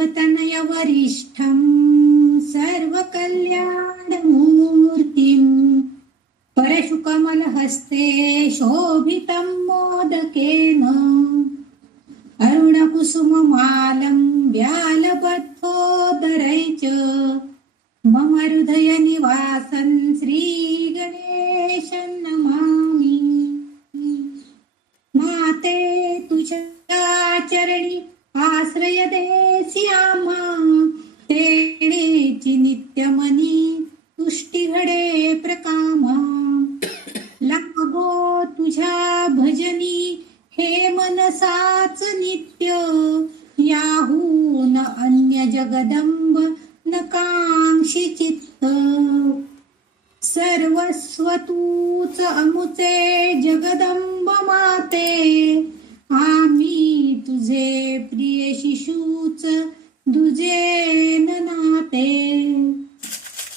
देवतनय वरिष्ठं सर्वकल्याणमूर्तिं परशुकमलहस्ते शोभितं मोदकेन अरुणकुसुममालं व्यालबद्धोदरै च मम हृदयनिवासं श्रीगणेशं नमामि। माते तुझ्या चरणी आश्रय देसी आम्हा, तेडेची नित्यमनी तुष्टी घडे प्रकामा। लागो तुझ्या भजनी हे मनसाच नित्य, याहून अन्य जगदंब नकांक्षी चित्त। सर्वस्व तूच अमुचे जगदंब माते, आम्ही तुझे प्रिय शिशूच दुजे नाते।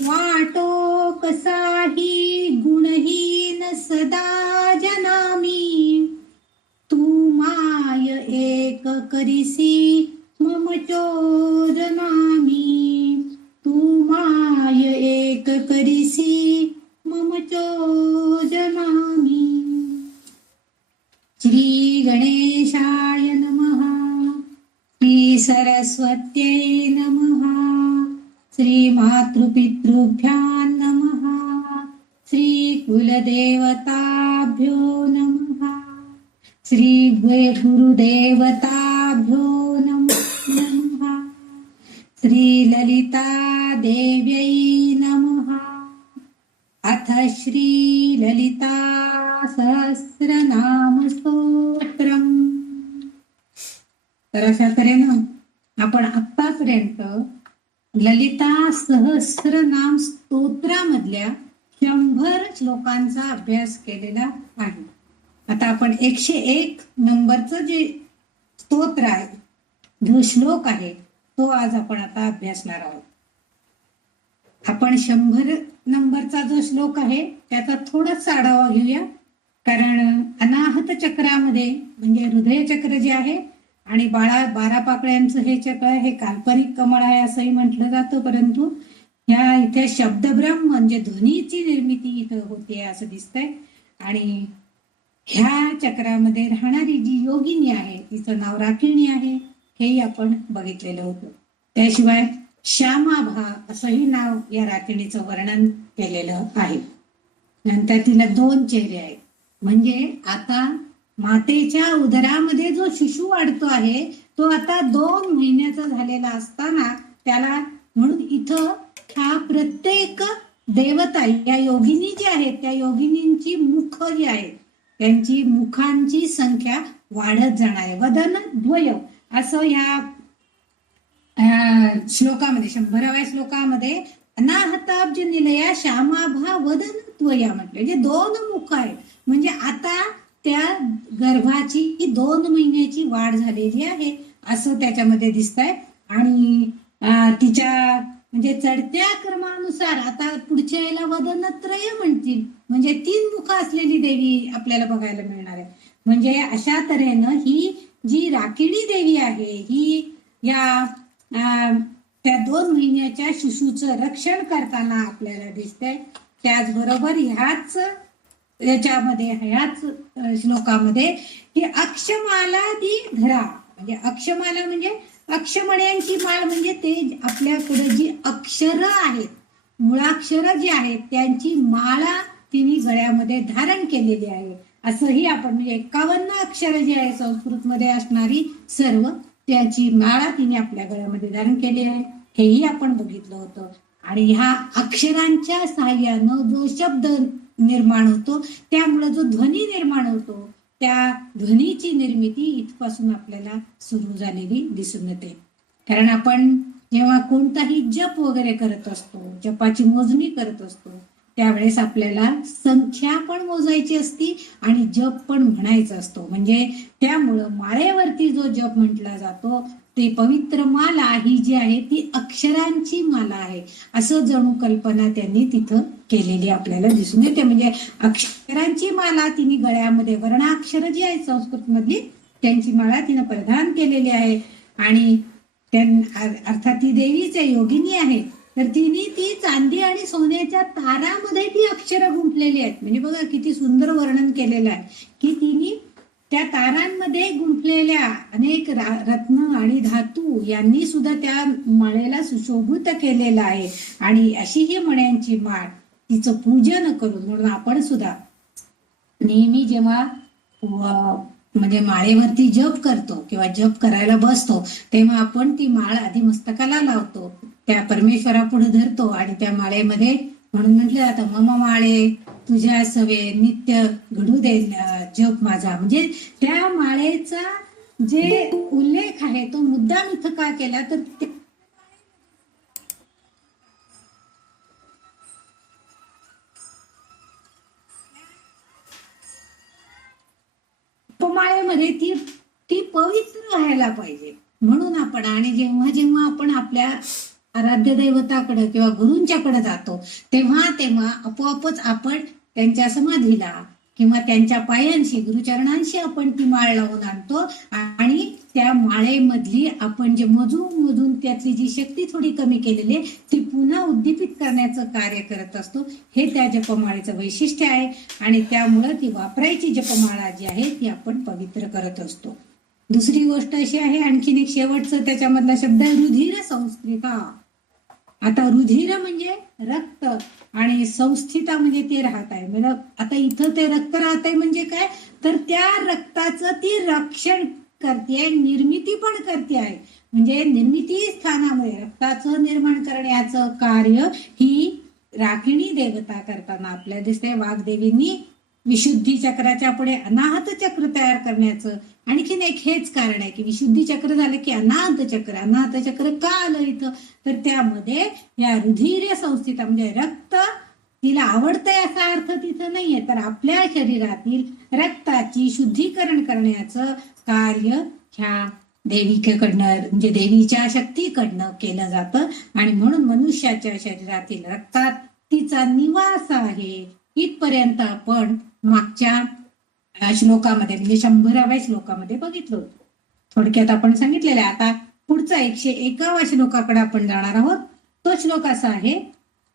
वाटो कसाही गुणहीन सदा जनामी, तू माय एक करिसी मम चोदनामी। तू माय एक करिसी मम चोदनामी। श्री गणेशाय नमः। श्री सरस्वत्यै नमः। श्री मातृपितृभ्यां नमः। श्री कुलदेवताभ्यो नमः। श्री गुरुदेवताभ्यो नमः। श्री ललिता देव्यै नमः। अथ श्री ललिता सहस्रनाम स्तोत्रम। तर अशा तऱ्हेनं आपण आतापर्यंत ललिता सहस्रनाम स्तोत्रामधल्या 100 श्लोकांचा अभ्यास केलेला आहे. आता आपण 101 नंबरचं जे स्तोत्र आहे, जो श्लोक आहे, तो आज आपण आता अभ्यासणार आहोत. आपण 100 नंबरचा जो श्लोक आहे त्याचा थोडासा आढावा घेऊया. कारण अनाहत चक्रामध्ये म्हणजे हृदय चक्र जे आहे आणि 12 पाकळ्यांचं हे चक्र हे काल्पनिक कमळ आहे असंही म्हटलं जातं, परंतु ह्या इथे शब्दब्रह्म म्हणजे ध्वनीची निर्मिती इथं होते असं दिसतंय. आणि ह्या चक्रामध्ये राहणारी जी योगिनी आहे तिचं नाव राकिणी आहे, हेही आपण बघितलेलं होतं. त्याशिवाय श्यामाभा असंही नाव या राकिणीचं वर्णन केलेलं आहे. नंतर तिला 2 चेहरे आहेत. म्हणजे आता मातेच्या उदरामध्ये जो शिशु वाढतो आहे तो आता 2 महिन्याचा झालेला असताना त्याला, म्हणून इथं हा प्रत्येक देवता या योगिनी जी आहेत त्या योगिनींची मुख जी आहेत त्यांची मुखांची संख्या वाढत जाणार आहे. वदन द्वय असं ह्या श्लोकामध्ये 100व्या श्लोकामध्ये अनाहताब्ज निलया श्यामाभा वदन द्वया म्हटलं. म्हणजे 2 मुख आहेत. म्हणजे आता त्या गर्भाची 2 महिन्याची वाढ झालेली आहे असं त्याच्यामध्ये दिसतंय. आणि तिच्या म्हणजे चढत्या क्रमानुसार आता पुढच्या याला वदनत्रय म्हणतील, म्हणजे 3 मुख असलेली देवी आपल्याला बघायला मिळणार आहे. म्हणजे अशा तऱ्हेनं ही जी राकिणी देवी आहे ही या त्या 2 महिन्याच्या शिशूचं रक्षण करताना आपल्याला दिसतंय. त्याचबरोबर ह्याच श्लोकामध्ये ही अक्षमाला ती धरा, म्हणजे अक्षमाला म्हणजे अक्षमण्यांची माळ, म्हणजे ते आपल्याकडे जी अक्षर आहेत, मुळाक्षर जी आहेत त्यांची माळा तिने गळ्यामध्ये धारण केलेली आहे असंही आपण, म्हणजे 51 अक्षर जी आहे संस्कृत मध्ये असणारी सर्व त्याची माळा तिने आपल्या गळ्यामध्ये धारण केली आहे हेही आपण बघितलं होतं. आणि ह्या अक्षरांच्या सहाय्यानं जो शब्द निर्माण होतो त्यामुळे जो ध्वनी निर्माण होतो त्या ध्वनीची निर्मिती इथपासून आपल्याला सुरू झालेली दिसून येते. कारण आपण जेव्हा कोणताही जप वगैरे करत असतो, जपाची मोजणी करत असतो, त्यावेळेस आपल्याला संख्या पण मोजायची असती आणि जप पण म्हणायचा असतो. म्हणजे त्यामुळं माळेवरती जो जप म्हटला जातो ते पवित्र माला ही जी आहे ती अक्षरांची माला आहे असं जणू कल्पना त्यांनी तिथं केलेली आपल्याला दिसून येते. म्हणजे अक्षरांची माला तिने गळ्यामध्ये, वर्णाक्षर जी आहेत संस्कृत मधली त्यांची माळा तिने प्रदान केलेली आहे. आणि अर्थात ती देवीच आहे, योगिनी आहे. तर तिने ती चांदी आणि सोन्याच्या तारामध्ये ती अक्षरं गुंफलेली आहेत. म्हणजे बघा किती सुंदर वर्णन केलेलं आहे की तिने त्या तारांमध्ये गुंफलेल्या अनेक रत्न आणि धातू यांनी सुद्धा त्या माळेला सुशोभित केलेलं आहे. आणि अशी ही मण्यांची माळ तिचं पूजन करून, म्हणून आपण सुद्धा नेहमी जेव्हा म्हणजे माळेवरती जप करतो किंवा जप करायला बसतो तेव्हा आपण ती माळ आधी मस्तकाला लावतो, त्या परमेश्वरापुढे धरतो आणि त्या माळेमध्ये म्हणून म्हटलं जातं मम माळे तुझ्या सवे नित्य घडू दे जप माझा. म्हणजे त्या माळेचा जे उल्लेख आहे तो मुद्दाम इथं का केला तर माळेमध्ये ती ती पवित्र व्हायला पाहिजे. म्हणून आपण आणि जेव्हा जेव्हा आपण आपल्या आराध्य दैवताकडे किंवा गुरूंच्याकडे जातो तेव्हा तेव्हा आपोआपच आपण त्यांच्या समाधीला किंवा त्यांच्या पायांशी गुरुचरणांशी आपण ती माळ लावून आणतो आणि त्या माळेमधली आपण जे मधून त्यातली जी शक्ती थोडी कमी केलेली आहे ती पुन्हा उद्दीपित करण्याचं कार्य करत असतो. हे त्या जपमाळेचं वैशिष्ट्य आहे आणि त्यामुळं ती वापरायची जपमाळा जी आहे ती आपण पवित्र करत असतो. दुसरी गोष्ट अशी आहे, आणखीन एक शेवटचं त्याच्यामधला शब्द आहे रुधिर संस्कृता. आता रुधिर म्हणजे रक्त आणि संस्थिता म्हणजे ते राहत आहे. म्हणजे आता इथं ते रक्त राहत आहे म्हणजे काय तर त्या रक्ताचं ती रक्षण करते, निर्मिती पण करते आहे. म्हणजे निर्मिती स्थानामुळे रक्ताचं निर्माण करण्याचं कार्य ही राखिणी देवता करताना आपल्या दिसते. वाघदेवींनी विशुद्धी चक्राच्या पुढे अनाहत चक्र तयार करण्याचं आणखीन एक हेच कारण आहे की विशुद्धी चक्र झालं की अनाहत चक्र का आलं इथं तर त्यामध्ये या रुधिर संस्थिता म्हणजे रक्त तिला आवडतंय असा अर्थ तिथं नाहीये, तर आपल्या शरीरातील रक्ताची शुद्धीकरण करण्याचं कार्य ह्या देवीकेकडनं म्हणजे देवीच्या शक्तीकडनं केलं जातं. आणि म्हणून मनुष्याच्या शरीरातील रक्तात तिचा निवास आहे. इथपर्यंत आपण मागच्या श्लोकामध्ये म्हणजे 100व्या श्लोकामध्ये बघितलं होतं. थोडक्यात आपण सांगितलेलं आहे. आता पुढचा 101व्या श्लोकाकडे आपण जाणार आहोत. तो श्लोक असा आहे,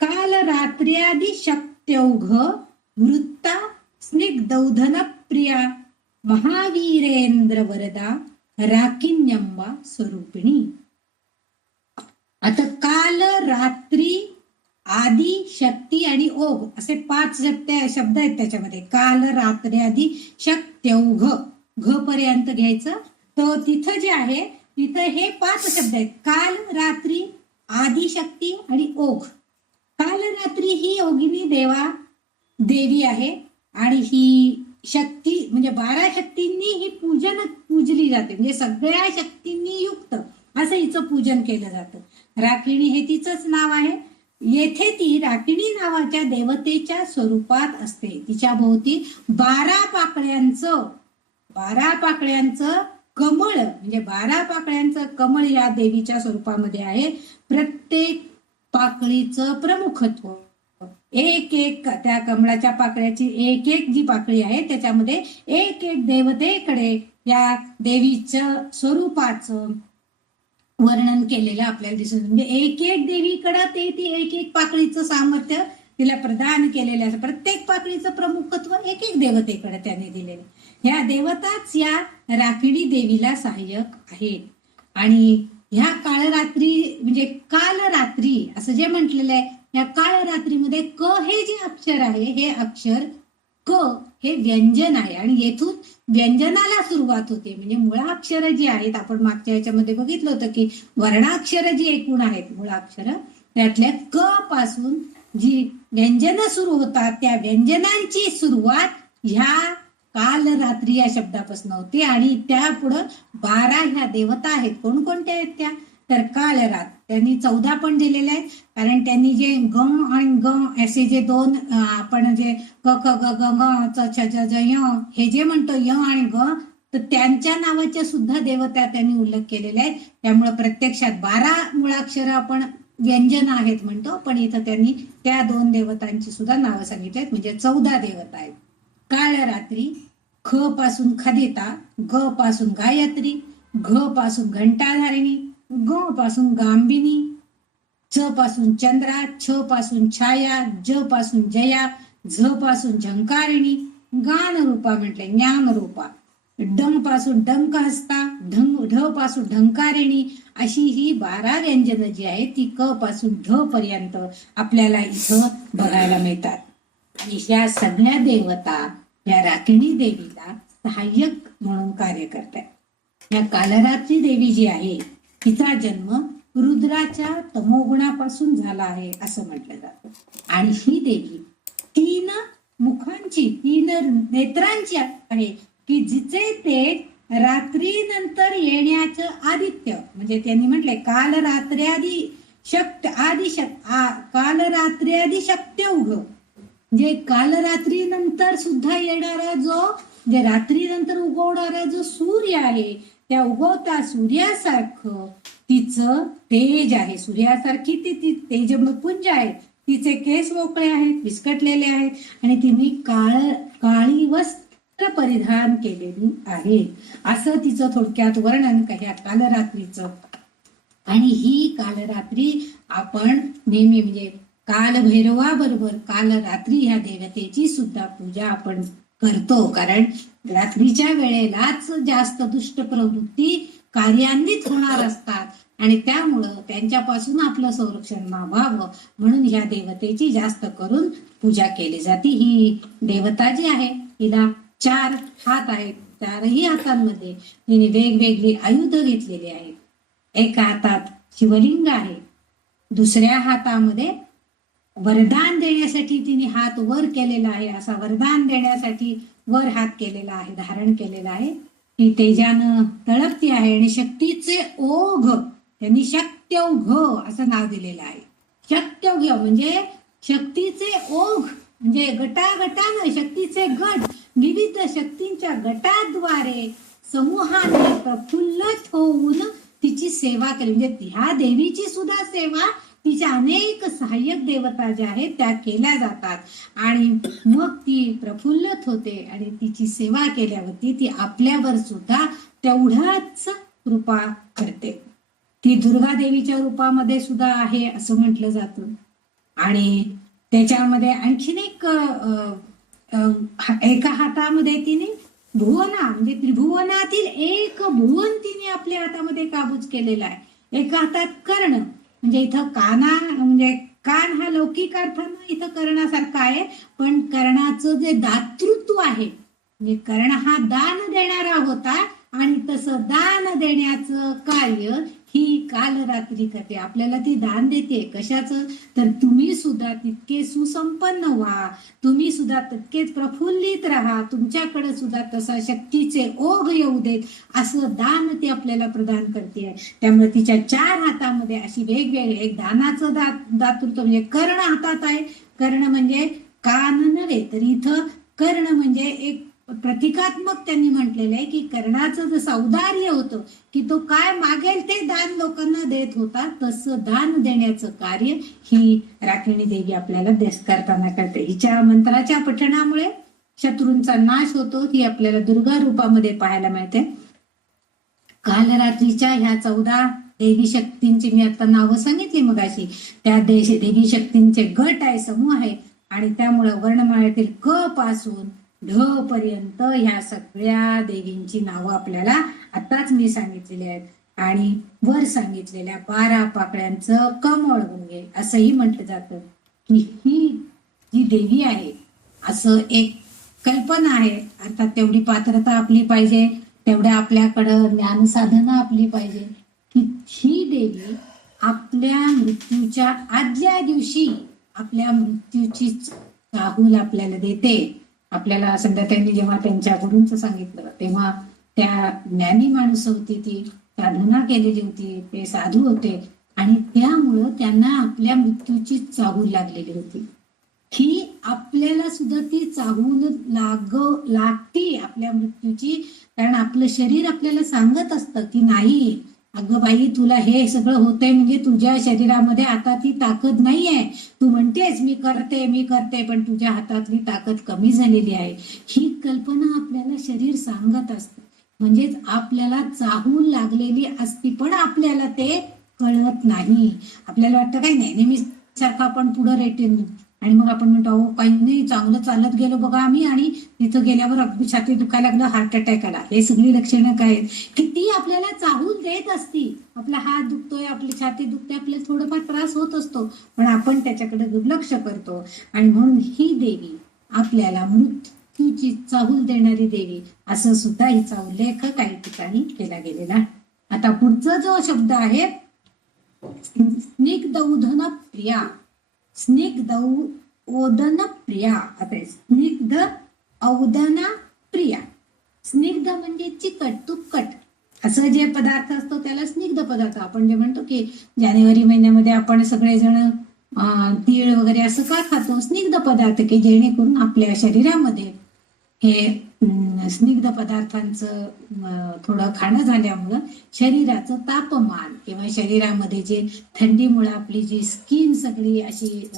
काल रात्र्यादी शक्त्यौघ वृत्ता स्निग्धौधन प्रिया महावीरेंद्र वरदा राकिन्यंबा स्वरूपिणी. आता काल रात्री आदी शक्ती आणि ओघ असे 5 शब्द आहेत त्याच्यामध्ये. काल रात्री आदी शक्त्यौघ घ पर्यंत घ्यायचं. तर तिथं जे आहे तिथं हे 5 शब्द आहेत, काल रात्री आदिशक्ती आणि ओघ. काल रात्री ही योगिनी देवी आहे आणि ही शक्ती म्हणजे 12 शक्तींनी ही पूजली जाते. म्हणजे सगळ्या शक्तींनी युक्त असं हिचं पूजन केलं जातं. राखिणी हे तिचंच नाव आहे. येथे ती राखिणी नावाच्या देवतेच्या स्वरूपात असते. तिच्या भोवती 12 पाकळ्यांचं कमळ म्हणजे 12 पाकळ्यांचं कमळ या देवीच्या स्वरूपामध्ये आहे. प्रत्येक पाकळीचं प्रमुखत्व एक त्या कमळाच्या पाकळ्याची एक जी पाकळी आहे त्याच्यामध्ये एक देवतेकडे या देवीचं स्वरूपाचं वर्णन केलेलं आपल्याला दिसत. म्हणजे एक देवीकडे ती एक पाकळीचं सामर्थ्य तिला प्रदान केलेलं असं. प्रत्येक पाकळीचं प्रमुखत्व एक देवतेकडे त्याने दिलेलं. ह्या देवताच या राखिणी देवीला सहाय्यक आहेत. आणि ह्या काळरात्री म्हणजे काल रात्री असं जे म्हटलेलं आहे, या काळ रात्रीमध्ये क हे जे अक्षर आहे हे अक्षर क हे व्यंजन आहे आणि येथून व्यंजनाला सुरुवात होते. म्हणजे मुळाक्षर जी आहेत आपण मागच्या याच्यामध्ये बघितलं होतं की वर्णाक्षर जी एकूण आहेत मुळाक्षर त्यातल्या क पासून जी व्यंजन सुरू होतात त्या व्यंजनांची सुरुवात ह्या काल रात्री या शब्दापासून होते. आणि त्या पुढं 12 ह्या देवता आहेत. कोणकोणत्या आहेत त्या तर काल रात त्यांनी 14 पण दिलेले आहेत. कारण त्यांनी जे ग आणि ग असे जे 2 आपण जे क ख ग ग ग च छ ज ज य हे जे म्हणतो य आणि ग तर त्यांच्या नावाच्या सुद्धा देवता त्यांनी उल्लेख केलेले आहेत. त्यामुळे प्रत्यक्षात 12 मुळाक्षर आपण व्यंजन आहेत म्हणतो, पण इथं त्यांनी त्या 2 देवतांची सुद्धा नावं सांगितली आहेत. म्हणजे 14 देवता आहेत. काळ रात्री ख पासून खदिता, ग पासून गायत्री, घ पासून घंटाधारिणी, ग पासून गांबिनी, च पासून चंद्रा, छ पासून छाया, ज पासून जया, झ पासून झंकारिणी, गान रूपा म्हटले ज्ञान रूपा, डंग पासून डंक हस्ता, ढ पासून ढंकारिणी, अशी ही 12 व्यंजन जी आहेत ती क पासून ढ पर्यंत आपल्याला इथं बघायला मिळतात. आणि ह्या सगळ्या देवता या राखिणी देवीला सहाय्यक म्हणून कार्य करतात. या कालरात्री देवी जी आहे तिचा जन्म रुद्राच्या तमोगुणापासून झाला आहे असं म्हटलं जातं. आणि ही देवी 3 मुखांची, 3 नेत्रांची आहे की जिचे तेज रात्रीनंतर येण्याचं आदित्य, म्हणजे त्यांनी म्हटले काल रात्र्यादी शक्य आदि काल रात्र्यादी शक्य उघ, म्हणजे काल रात्री नंतर सुद्धा येणारा जो, जे रात्रीनंतर उगवणारा जो सूर्य आहे त्या उगवता सूर्यासारखं तिचं तेज आहे. सूर्यासारखी ती तेजपुंज आहे. तिचे केस मोकळे आहेत, विस्कटलेले आहेत आणि तिने काळी वस्त्र परिधान केलेली आहे. असं तिचं थोडक्यात वर्णन ह्या कालरात्रीचं. आणि ही कालरात्री आपण नेहमी म्हणजे कालभैरवाबरोबर कालरात्री ह्या देवतेची सुद्धा पूजा आपण करतो. कारण रात्रीच्या वेळेलाच जास्त दुष्ट प्रवृत्ती कार्यान्वित होणार असतात आणि त्यामुळं त्यांच्यापासून आपलं संरक्षण व्हावं म्हणून ह्या देवतेची जास्त करून पूजा केली जाते. ही देवता जी आहे हिला 4 हात आहेत. 4ही हातांमध्ये तिने वेगवेगळी आयुध घेतलेली आहेत. एका हातात शिवलिंग आहे, दुसऱ्या हातामध्ये वरदान देण्यासाठी तिने हात वर केलेला आहे. असा वरदान देण्यासाठी वर हात केलेला आहे, धारण केलेला आहे. ती तेजानं तळपती आहे आणि शक्तीचे ओघ, त्यांनी शक्त्यौघ असं नाव दिलेलं आहे. शक्त्यौघ म्हणजे शक्तीचे ओघ, म्हणजे गटागटानं शक्तीचे गट, विविध शक्तींच्या गटाद्वारे समूहाने प्रफुल्लित होऊन तिची सेवा केली. म्हणजे ह्या देवीची सुद्धा सेवा तिच्या अनेक सहाय्यक देवता ज्या आहेत त्या केल्या जातात आणि मग ती प्रफुल्लित होते आणि तिची सेवा केल्यावरती ती आपल्यावर सुद्धा तेवढाच कृपा करते. ती दुर्गा देवीच्या रूपामध्ये सुद्धा आहे असं म्हटलं जातं. आणि त्याच्यामध्ये आणखीन एका हातामध्ये तिने भुवना म्हणजे त्रिभुवनातील एक भुवन तिने आपल्या हातामध्ये काबूज केलेला आहे. एका हातात कर्ण, म्हणजे इथं म्हणजे कान हा लौकिक अर्थानं इथं कर्णासारखा आहे, पण कर्णाचं जे दातृत्व आहे म्हणजे कर्ण हा दान देणारा होता आणि तसं दान देण्याचं कार्य ही कालरात्री करते. आपल्याला ती दान देते कशाचं, तर तुम्ही सुद्धा तितके सुसंपन्न व्हा, तुम्ही सुद्धा तितकेच प्रफुल्लित राहा, तुमच्याकडे सुद्धा तसा शक्तीचे ओघ येऊ देत असं दान ती आपल्याला प्रदान करते. त्यामुळे तिच्या 4 हातामध्ये अशी वेगवेगळे, एक दानाचं दातृत्व म्हणजे कर्ण हातात आहे. कर्ण म्हणजे कान नव्हे, तर इथं कर्ण म्हणजे एक प्रतिकात्मक त्यांनी म्हटलेलं आहे की कर्णाचं जसं औदार्य होतं की तो काय मागेल ते दान लोकांना देत होता, तसं दान देण्याचं कार्य ही राखिणी देवी आपल्याला करताना करते. हिच्या मंत्राच्या पठणामुळे शत्रूंचा नाश होतो, ही आपल्याला दुर्गा रूपामध्ये पाहायला मिळते. कालरात्रीच्या ह्या 14 देवी शक्तींची मी आता नावं सांगितली मगाशी, त्या देवी शक्तींचे गट आहे, समूह आहे आणि त्यामुळे वर्णमाळेतील क पासून ढ पर्यंत ह्या सगळ्या देवींची नावं आपल्याला आताच मी सांगितलेली आहेत. आणि वर सांगितलेल्या 12 पाकळ्यांचं कमळ गुंगे असंही म्हटलं जातं की ही जी देवी आहे असं एक कल्पना आहे. अर्थात तेवढी पात्रता आपली पाहिजे, तेवढ्या आपल्याकडं ज्ञान साधना आपली पाहिजे की ही देवी आपल्या मृत्यूच्या आदल्या दिवशी आपल्या मृत्यूची चाहूल आपल्याला देते. आपल्याला समजा त्यांनी जेव्हा त्यांच्या गुरूंचं सांगितलं तेव्हा त्या ज्ञानी माणूस होती, ती साधना केलेली होती, ते साधू होते आणि त्यामुळं त्यांना आपल्या मृत्यूची चाहूल लागलेली होती. ही आपल्याला सुद्धा ती चाहूल लागती आपल्या मृत्यूची, कारण आपलं शरीर आपल्याला सांगत असतं की नाही अगं बाई तुला हे सगळं होतंय म्हणजे तुझ्या शरीरामध्ये आता ती ताकद नाहीये, तू म्हणतेस मी करते पण तुझ्या हातातली ताकद कमी झालेली आहे. ही कल्पना आपल्याला शरीर सांगत असतं म्हणजेच आपल्याला चाहूल लागलेली असती पण आपल्याला ते कळत नाही. आपल्याला वाटतं काही नाही, नेहमी सारखं आपण पुढे रेटेन आणि मग आपण म्हणतो अहो काही नाही, चांगलं चालत गेलो बघा आम्ही आणि तिथं गेल्यावर अगदी छाती दुखायला लागलं, हार्ट अटॅक आला. हे सगळी लक्षणं काय आहेत? किती आपल्याला चाहूल देत असती, आपला हात दुखतोय, आपली छाती दुखते, आपल्याला थोडंफार त्रास होत असतो, पण आपण त्याच्याकडे दुर्लक्ष करतो. आणि म्हणून ही देवी आपल्याला मृत्यूची चाहूल देणारी देवी असं सुद्धा हिचा उल्लेख काही ठिकाणी केला गेलेला. आता पुढचा जो शब्द आहे स्निग्धौधन प्रिया, स्निग्ध ओदन प्रिया. आता स्निग्ध औदना प्रिया. स्निग्ध म्हणजे चिकट तुपकट असं जे पदार्थ असतो त्याला स्निग्ध पदार्थ. आपण जे म्हणतो की जानेवारी महिन्यामध्ये आपण सगळेजण तीळ वगैरे असं का खातो? स्निग्ध पदार्थ, की जेणेकरून आपल्या शरीरामध्ये हे स्निग्ध पदार्थांचं थोडं खाणं झाल्यामुळं शरीराचं तापमान किंवा शरीरामध्ये जे थंडीमुळे आपली जी स्किन सगळी अशी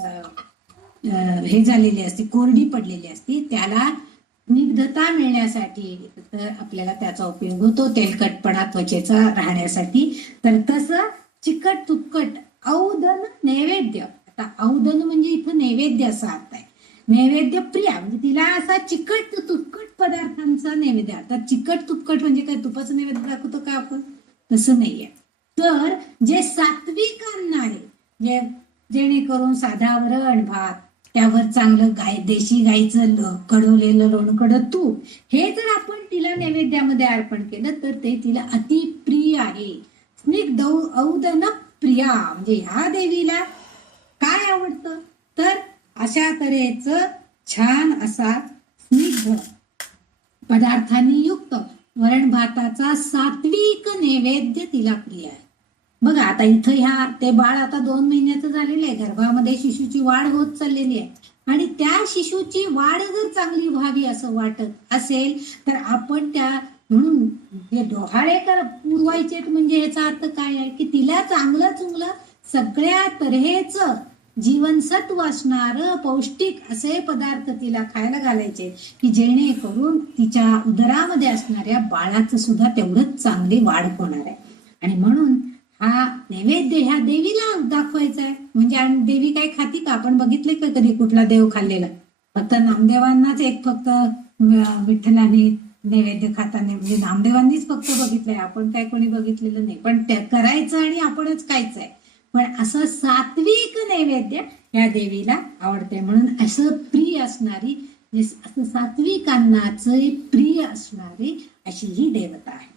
हे झालेली असते, कोरडी पडलेली असते, त्याला स्निग्धता मिळण्यासाठी तर आपल्याला त्याचा उपयोग होतो, तेलकटपणा त्वचेचा राहण्यासाठी. तर तसं चिकट तुपकट औदन नैवेद्य. आता औदन म्हणजे इथं नैवेद्य असा अर्थ आहे. नैवेद्य प्रिया म्हणजे तिला असा चिकट तुपकट पदार्थांचा नैवेद्य. आता चिकट तुपकट म्हणजे काय, तुपाचं नैवेद्य दाखवतो का आपण? तसं नाहीये. तर जे सात्विक अन्न आहे, जेणेकरून साधा वरण भात, त्यावर चांगलं देशी गाईचं कडवलेलं लोणकडं तूप, हे जर आपण तिला नैवेद्यामध्ये अर्पण केलं तर ते तिला अतिप्रिय आहे. स्निग्ध औदन प्रिया म्हणजे ह्या देवीला काय आवडतं तर अशा तऱ्हेचं छान असा स्निग्ध पदार्थांनी युक्त वरण भाताचा सात्विक नैवेद्य तिला प्रिय आहे. बघा आता इथं ते बाळ आता 2 महिन्याचं झालेलं आहे, गर्भामध्ये शिशूची वाढ होत चाललेली आहे आणि त्या शिशूची वाढ जर चांगली व्हावी असं वाटत असेल तर आपण त्या म्हणून जे डोहाळे पुरवायचे म्हणजे याचा अर्थ काय आहे की तिला चांगलं चुंगलं सगळ्या तऱ्हेचं जीवनसत्व असणारं पौष्टिक असे पदार्थ तिला खायला घालायचे की जेणेकरून तिच्या उदरामध्ये असणाऱ्या बाळाचं सुद्धा तेवढंच चांगली वाढ होणार आहे. आणि म्हणून हा नैवेद्य ह्या देवीला दाखवायचा आहे. म्हणजे देवी काय खाती का? आपण बघितले का कधी कुठला देव खाल्लेला? फक्त नामदेवांनाच एक फक्त विठ्ठलाने नैवेद्य खाताना म्हणजे नामदेवांनीच फक्त बघितलंय, आपण काय कोणी बघितलेलं नाही. पण त्या करायचं आणि आपणच खायचंय. पण असं सात्विक नैवेद्य या देवीला आवडते. म्हणून असं प्रिय असणारी, असं सात्विक अन्नाचं प्रिय असणारी अशी ही देवता आहे.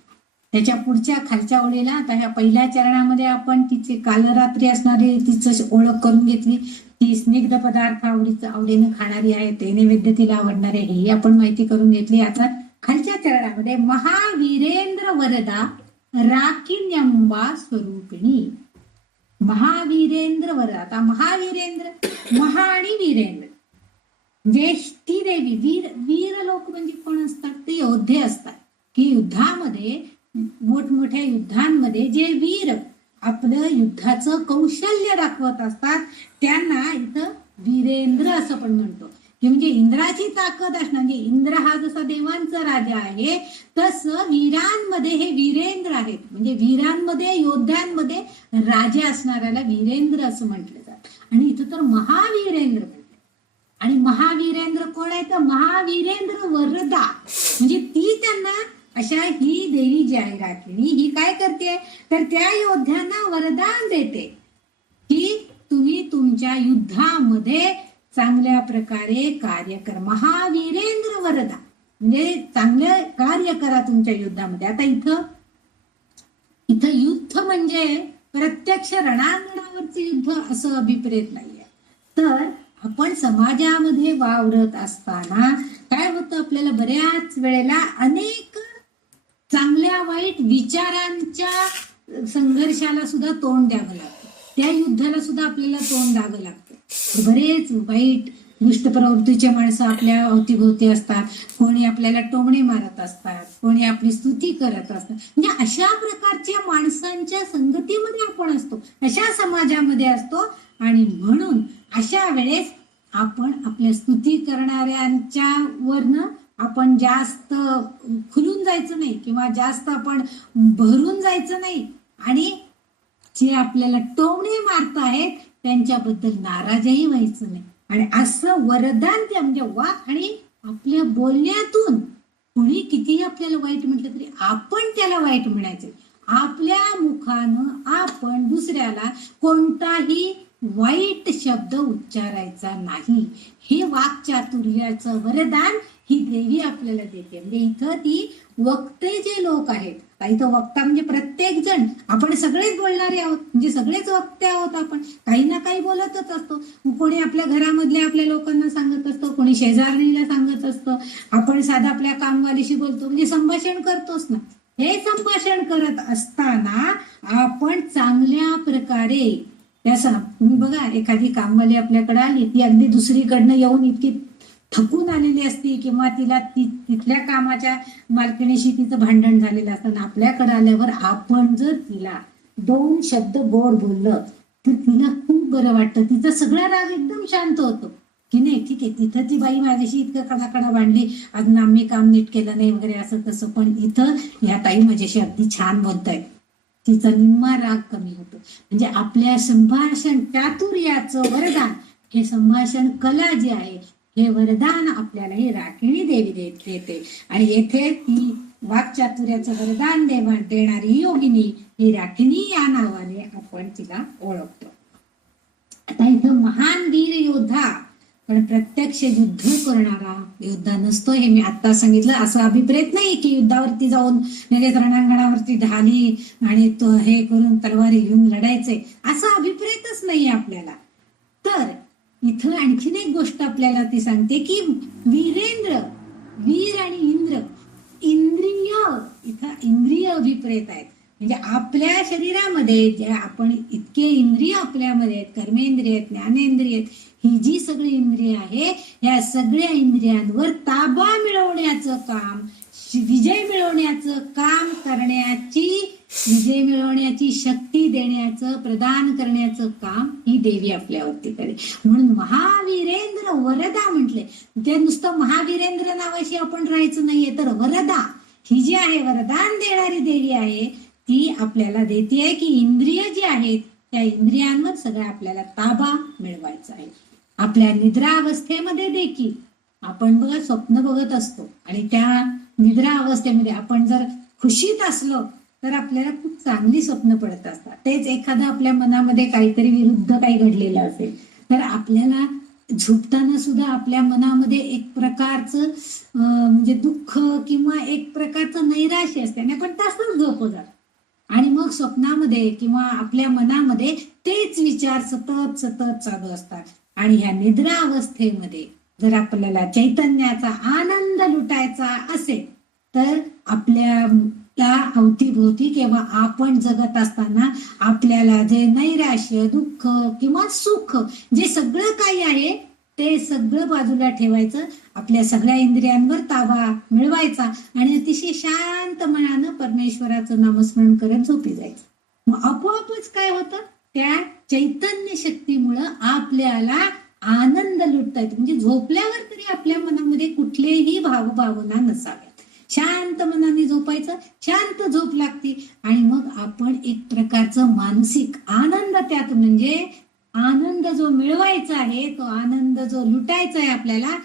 त्याच्या पुढच्या खालच्या ओळीला आता ह्या पहिल्या चरणामध्ये आपण तिचे काल रात्री असणारी तिचं ओळख करून घेतली. ती स्निग्ध पदार्थ आवडीनं खाणारी आहे, ते नैवेद्य तिला आवडणारे हे आपण माहिती करून घेतली. आता खालच्या चरणामध्ये महावीरेंद्र वरदा राखिण्यंबा स्वरूपिणी. महावीरेंद्र वरदा. आता महावीरेंद्र, महा आणि वीरेंद्र म्हणजे ती देवी. वीर लोक म्हणजे कोण असतात? ते योद्धे असतात की युद्धामध्ये, मोठमोठ्या युद्धांमध्ये जे वीर आपलं युद्धाचं कौशल्य दाखवत असतात त्यांना इथं वीरेंद्र असं पण म्हणतो. की म्हणजे इंद्राची ताकद असणार, म्हणजे इंद्र हा जसा देवांचा राजा आहे तसं वीरांमध्ये हे वीरेंद्र आहेत. म्हणजे वीरांमध्ये, योद्ध्यांमध्ये राजा असणाऱ्याला वीरेंद्र असं म्हटलं जातं. आणि इथं तर महावीरेंद्र म्हटलं. आणि महावीरेंद्र कोण आहे तर महावीरेंद्र वरदा म्हणजे ती त्यांना अशा ही देवी जी आहे राखिणी, ही काय करते तर त्या योद्ध्यांना वरदान देते की तुम्ही तुमच्या युद्धामध्ये चांगल्या प्रकारे कार्य करा. महावीरेंद्र वरदा म्हणजे चांगले कार्य करा तुमच्या युद्धामध्ये. आता इथं युद्ध म्हणजे प्रत्यक्ष रणांगणावरचं युद्ध असं अभिप्रेत नाहीये. तर आपण समाजामध्ये वावरत असताना काय होतं, आपल्याला बऱ्याच वेळेला अनेक चांगल्या वाईट विचारांच्या संघर्षाला सुद्धा तोंड द्यावं लागतं. त्या युद्धाला सुद्धा आपल्याला तोंड द्यावं लागतं. बरेच वाईट दुष्ट प्रवृत्तीचे माणसं आपल्या अवतीभोवती असतात. कोणी आपल्याला टोमणे मारत असतात, कोणी आपली स्तुती करत असतात. म्हणजे अशा प्रकारच्या माणसांच्या संगतीमध्ये आपण असतो, अशा समाजामध्ये असतो. आणि म्हणून अशा वेळेस आपण आपल्या स्तुती करणाऱ्यांच्या वरनं आपण जास्त खुलून जायचं नाही किंवा जास्त आपण भरून जायचं नाही, आणि जे आपल्याला टोमणे मारत आहेत त्यांच्याबद्दल नाराजही व्हायचं नाही. आणि असं वरदान ते म्हणजे वाक, आणि आपल्या बोलण्यातून कुणी कितीही आपल्याला वाईट म्हटलं तरी आपण त्याला वाईट म्हणायचं. आपल्या मुखानं आपण दुसऱ्याला कोणताही वाईट शब्द उच्चारायचा नाही. हे वाक्चातुर्याचं वरदान ही देवी आपल्याला देते. म्हणजे इथं ती वक्ते जे लोक आहेत, इथं वक्ता म्हणजे प्रत्येक जण, आपण सगळेच बोलणारे आहोत, म्हणजे सगळेच वक्ते आहोत. आपण काही ना काही बोलतच असतो. कोणी आपल्या घरामधल्या आपल्या लोकांना सांगत असतो, कोणी शेजारणीला सांगत असतं, आपण साधा आपल्या कामवालीशी बोलतो, म्हणजे संभाषण करतोच ना. हे संभाषण करत असताना आपण चांगल्या प्रकारे तुम्ही बघा, एखादी कामवाली आपल्याकडे आली, ती अगदी दुसरीकडनं येऊन इतकी थकून आलेली असती किंवा तिला तिथल्या कामाच्या मालकिणीशी तिचं भांडण झालेलं असतं. आपल्याकडे आल्यावर आपण जर तिला 2 शब्द गोड बोललं तर तिला खूप बरं वाटतं. तिचा सगळा राग एकदम शांत होतो की नाही, ठीक आहे, तिथं ती बाई माझ्याशी इतकं कडाकडा भांडली, अजून आम्ही काम नीट केलं नाही वगैरे असं तसं, पण इथं ह्या ताई माझ्याशी अगदी छान बोलतायत, तिचा निम्मा राग कमी होतो. म्हणजे आपल्या संभाषण चातुर्याचं वरदान, हे संभाषण कला जी आहे, हे वरदान आपल्याला ही राखिणी देवी देते. आणि येथे ती वाक्चातुर्याचं वरदान देणारी योगिनी ही राखिणी या नावाने आपण तिला ओळखतो. आता इथं महान वीर योद्धा, पण प्रत्यक्ष युद्ध करणारा योद्धा नसतो. हे मी आता सांगितलं. असं अभिप्रेत नाही की युद्धावरती जाऊन लगेच रणांगणावरती ढाली आणि हे करून तलवारी घेऊन लढायचे, असं अभिप्रेतच नाही आपल्याला. तर इथं आणखीन एक गोष्ट आपल्याला ती सांगते की वीरेंद्र, वीर आणि इंद्र, इंद्रिय, इथं इंद्रिय अभिप्रेत आहेत. म्हणजे आपल्या शरीरामध्ये जे आपण इतके इंद्रिय आपल्यामध्ये आहेत, कर्मेंद्रिय, ज्ञानेंद्रिय, ही जी सगळी इंद्रिय आहे, या सगळ्या इंद्रियांवर ताबा मिळवण्याचं काम, विजय मिळवण्याचं काम करण्याची, विजय मिळवण्याची शक्ती देण्याचं, प्रदान करण्याचं काम ही देवी आपल्यावरती करे. म्हणून महावीरेंद्र वरदा म्हटले. ते नुसतं महावीरेंद्र नावाशी आपण राहायचं नाहीये, तर वरदा ही जी आहे, वरदान देणारी देवी आहे, ती आपल्याला देते आहे की इंद्रिय जी आहेत त्या इंद्रियांवर सगळं आपल्याला ताबा मिळवायचा आहे. आपल्या निद्रा अवस्थेमध्ये देखील आपण बघा स्वप्न बघत असतो, आणि त्या निद्रा अवस्थेमध्ये आपण जर खुशीत असलो तर आपल्याला खूप चांगली स्वप्न पडत असतात. तेच एखादं आपल्या मनामध्ये काहीतरी विरुद्ध काही घडलेलं असेल तर आपल्याला झोपताना सुद्धा आपल्या मनामध्ये एक प्रकारचं म्हणजे दुःख किंवा एक प्रकारचं नैराश्य असते, आणि आपण तसंच झोपू जातो. आणि मग स्वप्नामध्ये किंवा आपल्या मनामध्ये तेच विचार सतत सतत चालू असतात. आणि ह्या निद्रा अवस्थेमध्ये जर आपल्याला चैतन्याचा आनंद लुटायचा असेल तर आपल्या त्या अवतीभोवती किंवा आपण जगत असताना आपल्याला जे नैराश्य, दुःख किंवा सुख, जे सगळं काही आहे ते सगळं बाजूला ठेवायचं, आपल्या सगळ्या इंद्रियांवर ताबा मिळवायचा आणि अतिशय शांत मनानं परमेश्वराचं नामस्मरण करत झोपी जायचं. मग आपोआपच काय होतं, त्या चैतन्य शक्तीमुळं आपल्याला आनंद लुटता येतो. म्हणजे झोपल्यावर तरी आपल्या मनामध्ये कुठलेही भावभावना नसाव्यात. शांत मनाने झोपायचं, शांत झोप लागते, आणि मग आपण एक प्रकारचं मानसिक आनंद त्यात, म्हणजे आनंद जो मिळवायचा आहे, तो आनंद जो लुटायचा आहे आपल्याला,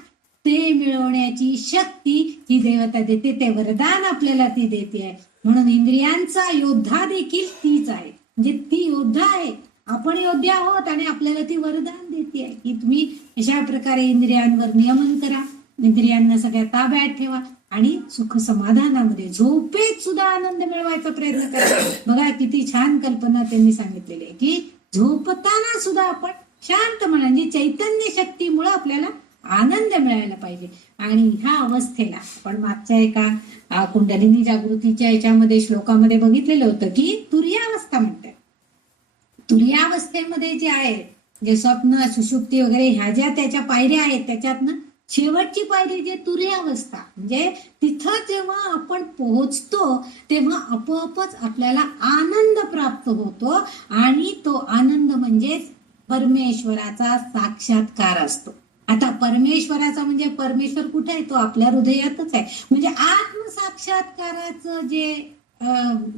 ते मिळवण्याची शक्ती ही देवता देते. ते वरदान आपल्याला ती देते आहे. म्हणून इंद्रियांचा योद्धा देखील तीच आहे. म्हणजे ती योद्धा आहे, आपण योद्धे आहोत, आणि आपल्याला ती वरदान देते आहे की तुम्ही अशा प्रकारे इंद्रियांवर नियमन करा, इंद्रियांना सगळ्या ताब्यात ठेवा, आणि सुख समाधानामध्ये झोपेत सुद्धा आनंद मिळवायचा प्रयत्न करा. बघा किती छान कल्पना त्यांनी सांगितलेली आहे की झोपताना सुद्धा आपण शांत म्हणजे चैतन्य शक्तीमुळे आपल्याला आनंद मिळायला पाहिजे. आणि ह्या अवस्थेला आपण मागच्या एका कुंडलिनी जागृतीच्या याच्यामध्ये श्लोकामध्ये बघितलेलं होतं की तुर्यावस्था म्हणतात. तुर्यावस्थेमध्ये जे आहे, जे स्वप्न, सुषुप्ती वगैरे ह्या ज्या त्याच्या पायऱ्या आहेत, त्याच्यातनं शेवटची पायरी जे तुर्यावस्था, म्हणजे तिथं जेव्हा आपण पोहोचतो तेव्हा आपोआपच आपल्याला आनंद प्राप्त होतो, आणि तो आनंद म्हणजे परमेश्वराचा साक्षात्कार असतो. आता परमेश्वराचा म्हणजे परमेश्वर कुठे आहे? तो आपल्या हृदयातच आहे. म्हणजे आत्मसाक्षात्काराचं जे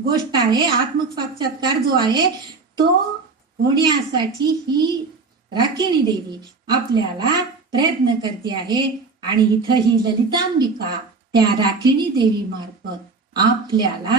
गोष्ट आहे, आत्मसाक्षात्कार जो आहे तो होण्यासाठी ही राखिणी देवी आपल्याला प्रयत्न करते आहे. आणि इथं ही ललितांबिका त्या राखिणी देवी मार्फत आपल्याला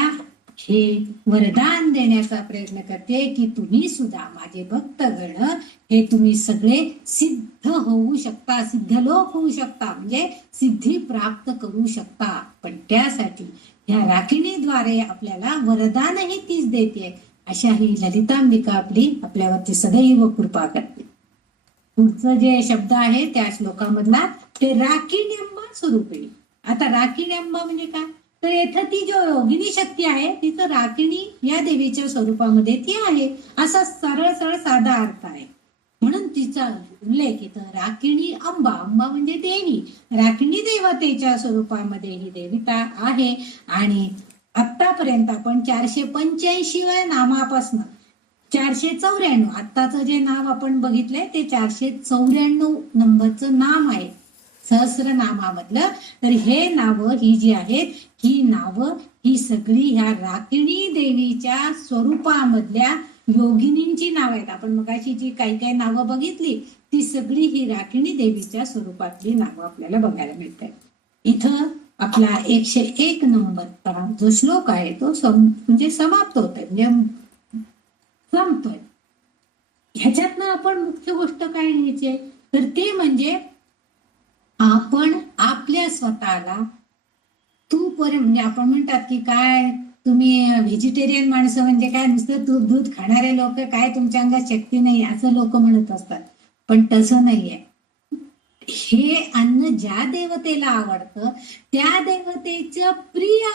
हे वरदान देण्याचा प्रयत्न करते की तुम्ही सुद्धा माझे भक्तगण हे तुम्ही सगळे सिद्ध होऊ शकता, सिद्ध लोक होऊ शकता, म्हणजे सिद्धी प्राप्त करू शकता. पण त्यासाठी ह्या राखिणीद्वारे आपल्याला वरदानही तीच देते. अशा ही ललितांबिका आपल्यावरती सदैव कृपा करते. पुढचं जे शब्द आहे त्या श्लोकामधला ते राखिण्यंबा स्वरूपिणी. आता राखिण्यंबा म्हणजे काय? तर येथे ती जो योगिनी शक्ती आहे तिचं राखिणी या देवीच्या स्वरूपामध्ये ती आहे, असा सरळ सरळ साधा अर्थ आहे. म्हणून तिचा उल्लेख इथं राखिणी अंबा, अंबा म्हणजे देवी, राखिणी देवतेच्या स्वरूपामध्ये ही देवता आहे. आणि आतापर्यंत आपण 485व्या नामापासून 494, आत्ताचं जे नाव आपण बघितलंय ते 494 नंबरचं नाम आहे सहस्रनामामधलं. तर हे नाव ही जी आहेत ही नावं ही सगळी ह्या राखिणी देवीच्या स्वरूपामधल्या योगिनींची नाव आहेत. आपण मगाशी जी काही काही नावं बघितली ती सगळी ही राखिणी देवीच्या स्वरूपातली नावं आपल्याला बघायला मिळतात. इथं आपला 101 नंबरचा जो श्लोक आहे तो म्हणजे समाप्त होतोय, म्हणजे संपतोय. ह्याच्यातनं आपण मुख्य गोष्ट काय घ्यायची तर ते म्हणजे आपण आपल्या स्वतःला म्हणजे आपण म्हणतात की काय तुम्ही व्हेजिटेरियन माणसं म्हणजे काय नुसतं तूप दूध खाणारे लोक काय तुमच्या अंगात शक्ती नाही असं लोक म्हणत असतात. पण तसं नाहीये. हे अन्न ज्या देवतेला आवडतं त्या देवतेचं प्रिय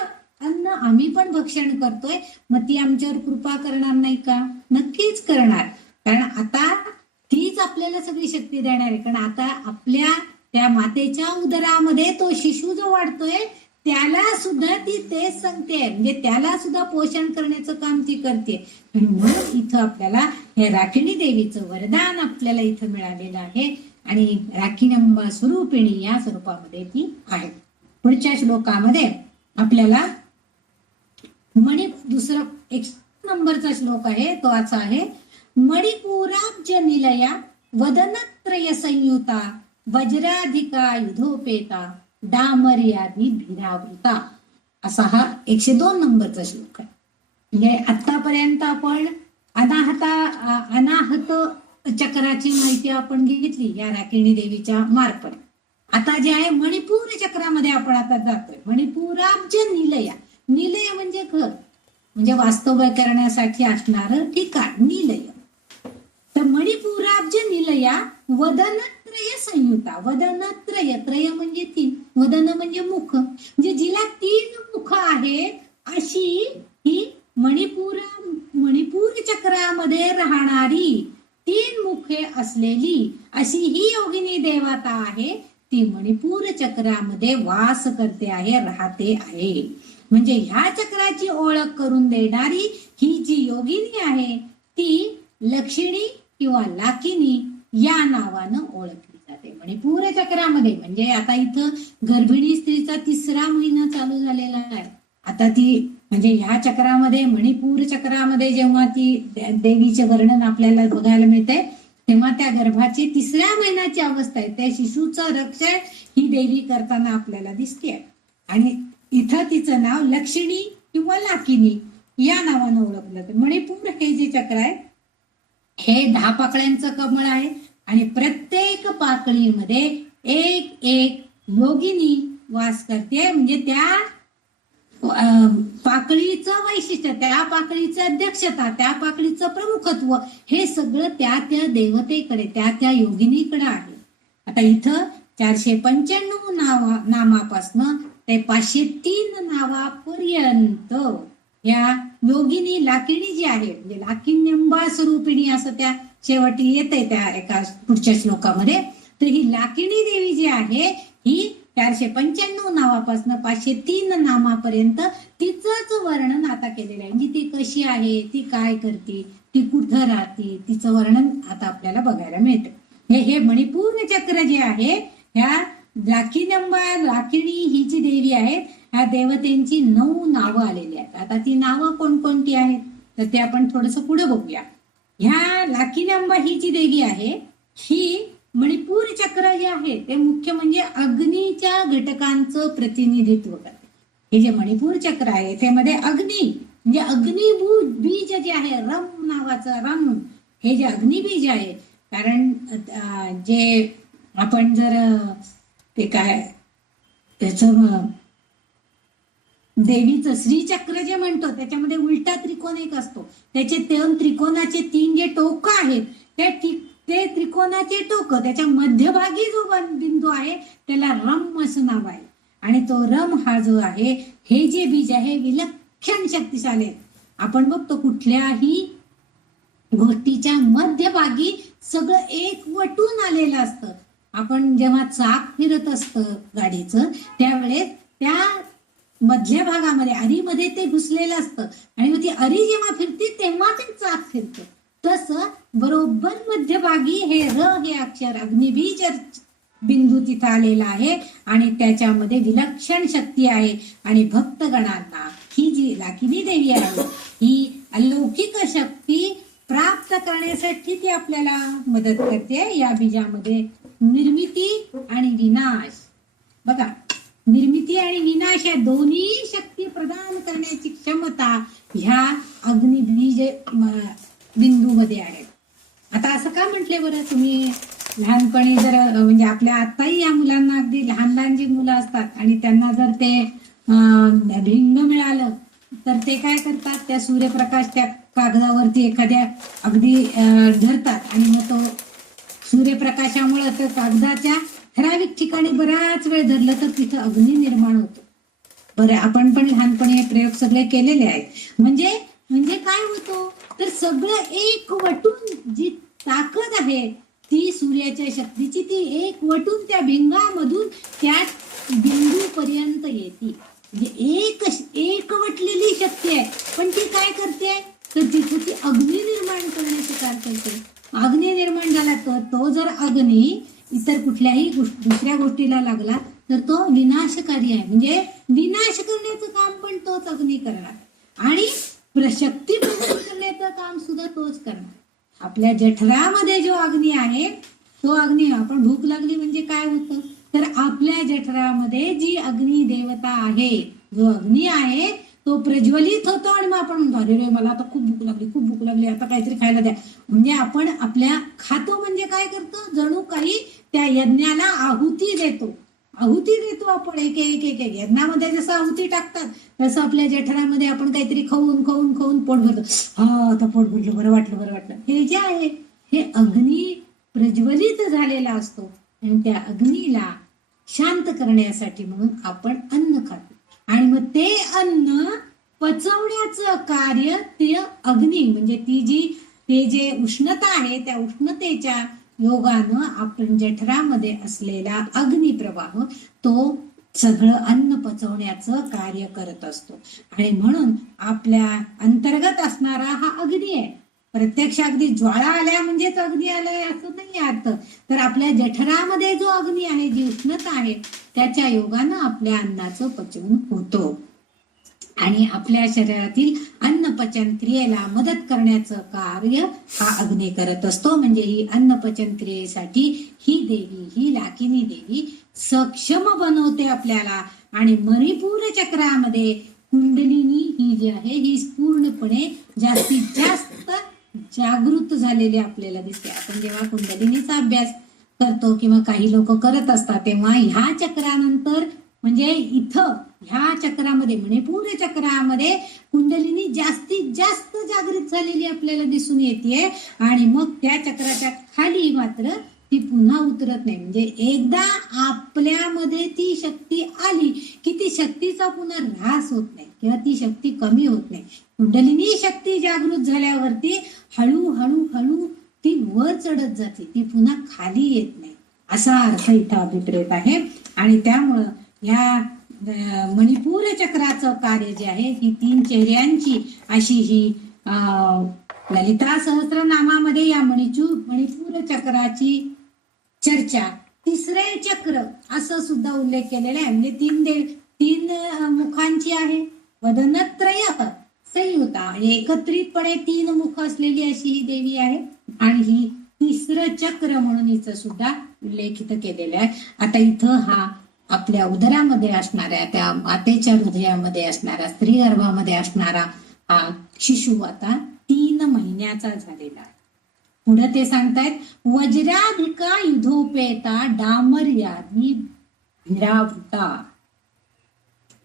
अन्न आम्ही पण भक्षण करतोय, मग ती आमच्यावर कृपा करणार नाही का? नक्कीच करणार. कारण आता तीच आपल्याला सगळी शक्ती देणार आहे. कारण आता आपल्या त्या मातेच्या उदरामध्ये तो शिशू जो वाढतोय त्याला सुद्धा ती तेच सांगते, म्हणजे त्याला सुद्धा पोषण करण्याचं काम ती करते. म्हणून इथं आपल्याला हे राखिणी देवीचं वरदान आपल्याला इथं मिळालेलं आहे. आणि राखिण्यंबा स्वरूपिणी या स्वरूपामध्ये ती आहे. पुढच्या श्लोकामध्ये आपल्याला दुसरा 1 नंबरचा श्लोक आहे तो असा आहे, मणिपुराब्ज निलया वदनत्रय संयुता वज्राधिका युधोपेता डामर्यादी भिरावृता. असा हा 102 नंबरचा श्लोक आहे. म्हणजे आतापर्यंत आपण अनाहत चक्राची माहिती आपण घेतली या राखिणी देवीच्या मार्फत. आता जे आहे मणिपूर चक्रामध्ये आपण आता जातोय. मणिपुराब्ज निलया, निलय म्हणजे घर, म्हणजे वास्तव्य करण्यासाठी असणार ठिकाण निलय. तर मणिपुराब्ज निलया वदनत्रय संयुता, वदनत्रय, त्रय म्हणजे 3, वदन म्हणजे मुख, म्हणजे जिला 3 मुख आहेत अशी ही मणिपूर चक्रामध्ये राहणारी 3 मुखे असलेली अशी ही योगिनी देवता आहे. ती मणिपूर चक्रामध्ये वास करते आहे, राहते आहे. म्हणजे ह्या चक्राची ओळख करून देणारी ही जी योगिनी आहे ती लक्षिणी किंवा लाकिनी या नावानं ओळखली जाते मणिपूर चक्रामध्ये. म्हणजे आता इथं गर्भिणी स्त्रीचा 3रा महिना चालू झालेला आहे. आता ती म्हणजे ह्या चक्रामध्ये मणिपूर चक्रामध्ये जेव्हा ती देवीचे वर्णन आपल्याला बघायला मिळते तेव्हा त्या गर्भाची 3ऱ्या महिन्याची अवस्था आहे. त्या शिशूचं रक्षण ही देवी करताना आपल्याला दिसते. आणि इथं तिचं नाव लक्षिणी किंवा लाकिनी या नावानं ओळखलं जातं. मणिपूर हे जे चक्र आहे हे 10 पाकळ्यांचं कमळ आहे आणि प्रत्येक पाकळीमध्ये एक योगिनी वास करते. म्हणजे त्या पाकळीचं वैशिष्ट्य, त्या पाकळीचं अध्यक्षता, त्या पाकळीचं प्रमुखत्व हे सगळं त्या देवतेकडे, त्या योगिनीकडे आहे. आता इथं 495 नामापासनं ते 503 नावापर्यंत या योगिनी लाकिणी जी आहे, म्हणजे लाकिन्यंबा स्वरूपिणी असं त्या शेवटी येते त्या एका पुढच्या श्लोकामध्ये. तर ही लाकिणी देवी जी आहे ही 495 नावापासून 503 नामापर्यंत तिचंच वर्णन आता केलेलं आहे. म्हणजे ती कशी आहे, ती काय करते, ती कुठं राहते, तिचं वर्णन आता आपल्याला बघायला मिळतं. हे मणिपूर चक्र जे आहे, ह्या लाकिणी ही जी देवी आहे, ह्या देवतेंची 9 नावं आलेली आहेत. आता ती नावं कोणकोणती आहेत तर ते आपण थोडस पुढे बघूया. ह्या लाकिनांबा ही जी देवी आहे, ही मणिपूर चक्र जे आहे ते मुख्य म्हणजे अग्नीच्या घटकांचं प्रतिनिधित्व करते. हे जे मणिपूर चक्र आहे त्यामध्ये अग्नी म्हणजे अग्निभूत बीज जे आहे, रम नावाचं रम, हे जे अग्निबीज आहे. कारण जे आपण जर ते काय त्याच देवीचं श्रीचक्र जे म्हणतो त्याच्यामध्ये उलटा त्रिकोण एक असतो. त्याचे 3 त्रिकोणाचे 3 जे टोक आहेत, ते त्रिकोणाचे टोक त्याच्या मध्यभागी जो बिंदू आहे त्याला रम असं नाव आहे. आणि तो रम हा जो आहे, हे जे बीज आहे विलक्षण शक्तिशाली आहे. आपण बघतो कुठल्याही गोष्टीच्या मध्यभागी सगळं एक वटून आलेलं असतं. आपण जेव्हा चाक फिरत असतं गाडीचं त्यावेळेस त्या मधल्या भागामध्ये अरीमध्ये ते घुसलेलं असतं आणि मग ती अरी जेव्हा फिरते तेव्हा ते चाक फिरतं. तसं बरोबर मध्यभागी हे हे अक्षर अग्निबीज बिंदू तिथं आलेला आहे आणि त्याच्यामध्ये विलक्षण शक्ती आहे. आणि भक्तगणांना ही जी लाकिनी देवी आहे, ही अलौकिक शक्ती प्राप्त करण्यासाठी ती आपल्याला मदत करते. या बीजामध्ये निर्मिती आणि विनाश, बघा निर्मिती आणि विनाश या दोन्ही शक्ती प्रदान करण्याची क्षमता ह्या अग्निबीज बिंदू मध्ये आहे. आता असं का म्हटले बरं तुम्ही, लहानपणी जर म्हणजे आपल्या आताही या मुलांना अगदी लहान लहान जी मुलं असतात आणि त्यांना जर ते भिंग मिळालं तर ते काय करतात, त्या सूर्यप्रकाश त्या कागदावरती एखाद्या अगदी धरतात आणि मग तो सूर्यप्रकाशामुळे तर कागदाच्या ठराविक ठिकाणी बराच वेळ धरलं तर तिथं अग्नी निर्माण होतो. बरं, आपण पण लहानपणी हे प्रयोग सगळे केलेले आहेत. म्हणजे काय होतो तर सगळं एक वटून जी ताकद आहे ती सूर्याच्या शक्तीची, ती एक वटून त्या भिंगामधून त्या बिंदू पर्यंत येते. म्हणजे एक वटलेली शक्ती आहे, पण ती काय करते तर तिथे ती अग्नी निर्माण करण्याचे कार्य करते. अग्नी निर्माण झाला तर तो जर अग्नी इतर कुठल्याही दुसऱ्या गोष्टीला लागला तर तो विनाशकारी आहे. म्हणजे विनाश करण्याचं काम पण तोच अग्नी करणार आणि शक्ती प्रदान करण्याचं काम सुद्धा तोच करणार. आपल्या जठरामध्ये जो अग्नी आहे तो अग्नी, आपण भूक लागली म्हणजे काय होतं तर आपल्या जठरामध्ये जी अग्नी देवता आहे, जो अग्नी आहे तो प्रज्वलित होतो आणि मग आपण म्हणतो अरे मला आता खूप भूक लागली, आता काहीतरी खायला द्या. म्हणजे आपण आपल्या खातो म्हणजे काय करतो, जणू काही त्या यज्ञाला आहुती देतो आपण. एक एक एक एक यज्ञामध्ये जसं आहुती टाकतात तसं आपल्या जठरामध्ये आपण काहीतरी खाऊन पोट भरतो. हा आता पोट भरलं, बरं वाटलं. हे जे आहे हे अग्नी प्रज्वलित झालेला असतो आणि त्या अग्नीला शांत करण्यासाठी म्हणून आपण अन्न खातो आणि मग ते अन्न पचवण्याचं कार्य ते अग्नी म्हणजे ते जे उष्णता आहे त्या उष्णतेच्या योगानं आपण जठरामध्ये असलेला अग्निप्रवाह तो सगळं अन्न पचवण्याचं कार्य करत असतो. आणि म्हणून आपल्या अंतर्गत असणारा हा अग्नी आहे. प्रत्यक्ष अगदी ज्वाळा आल्या म्हणजेच अग्नी आलाय असं नाही अर्थ. तर आपल्या जठरामध्ये जो अग्नी आहे, जी उष्णता आहे त्याच्या योगानं आपल्या अन्नाचं पचन होतं आणि आपल्या शरीरातील अन्न पचन क्रियेला मदत करण्याचं कार्य हा अग्नी करत असतो. म्हणजे ही अन्न पचन क्रियेसाठी ही देवी, ही लाकिनी देवी सक्षम बनवते आपल्याला. आणि मणिपूर चक्रामध्ये कुंडलिनी ही जी आहे ही पूर्णपणे जास्तीत जास्त जागृत झालेली आपल्याला दिसते. आपण जेव्हा कुंडलिनीचा अभ्यास करतो किंवा काही लोक करत असतात तेव्हा ह्या चक्रानंतर म्हणजे इथं ह्या चक्रामध्ये मणिपूर चक्रामध्ये कुंडलिनी जास्तीत जास्त जागृत झालेली आपल्याला दिसून येते. आणि मग त्या चक्राच्या खाली मात्र ती पुन्हा उतरत नाही. म्हणजे एकदा आपल्यामध्ये ती शक्ती आली की ती शक्तीचा पुन्हा ऱ्हास होत नाही किंवा ती शक्ती कमी होत नाही. कुंडलिनी शक्ती जागृत झाल्यावरती हळूहळू ती वर चढत जाते, ती पुन्हा खाली येत नाही असा अर्थ इथं अभिप्रेत आहे. आणि त्यामुळं या मणिपूर चक्राचं कार्य जे आहे ही 3 चेहऱ्यांची अशी ही ललिता सहस्रनामामध्ये या मणिपूर चक्राची चर्चा, तिसरे चक्र असं सुद्धा उल्लेख केलेला आहे. म्हणजे तीन मुखांची आहे. वदनत्रय संयुता, एकत्रितपणे 3 मुख असलेली अशी ही देवी आहे. आणि ही तिसरं चक्र म्हणून हिचं सुद्धा उल्लेखित केलेलं आहे. आता इथं हा आपल्या उदरामध्ये असणाऱ्या, त्या मातेच्या हृदयामध्ये असणारा, स्त्री गर्भामध्ये असणारा हा शिशु आता 3 महिन्याचा झालेला आहे. पुढे ते सांगतायत, वज्राधिका युधोपेता डामर्यादी भिरावृता.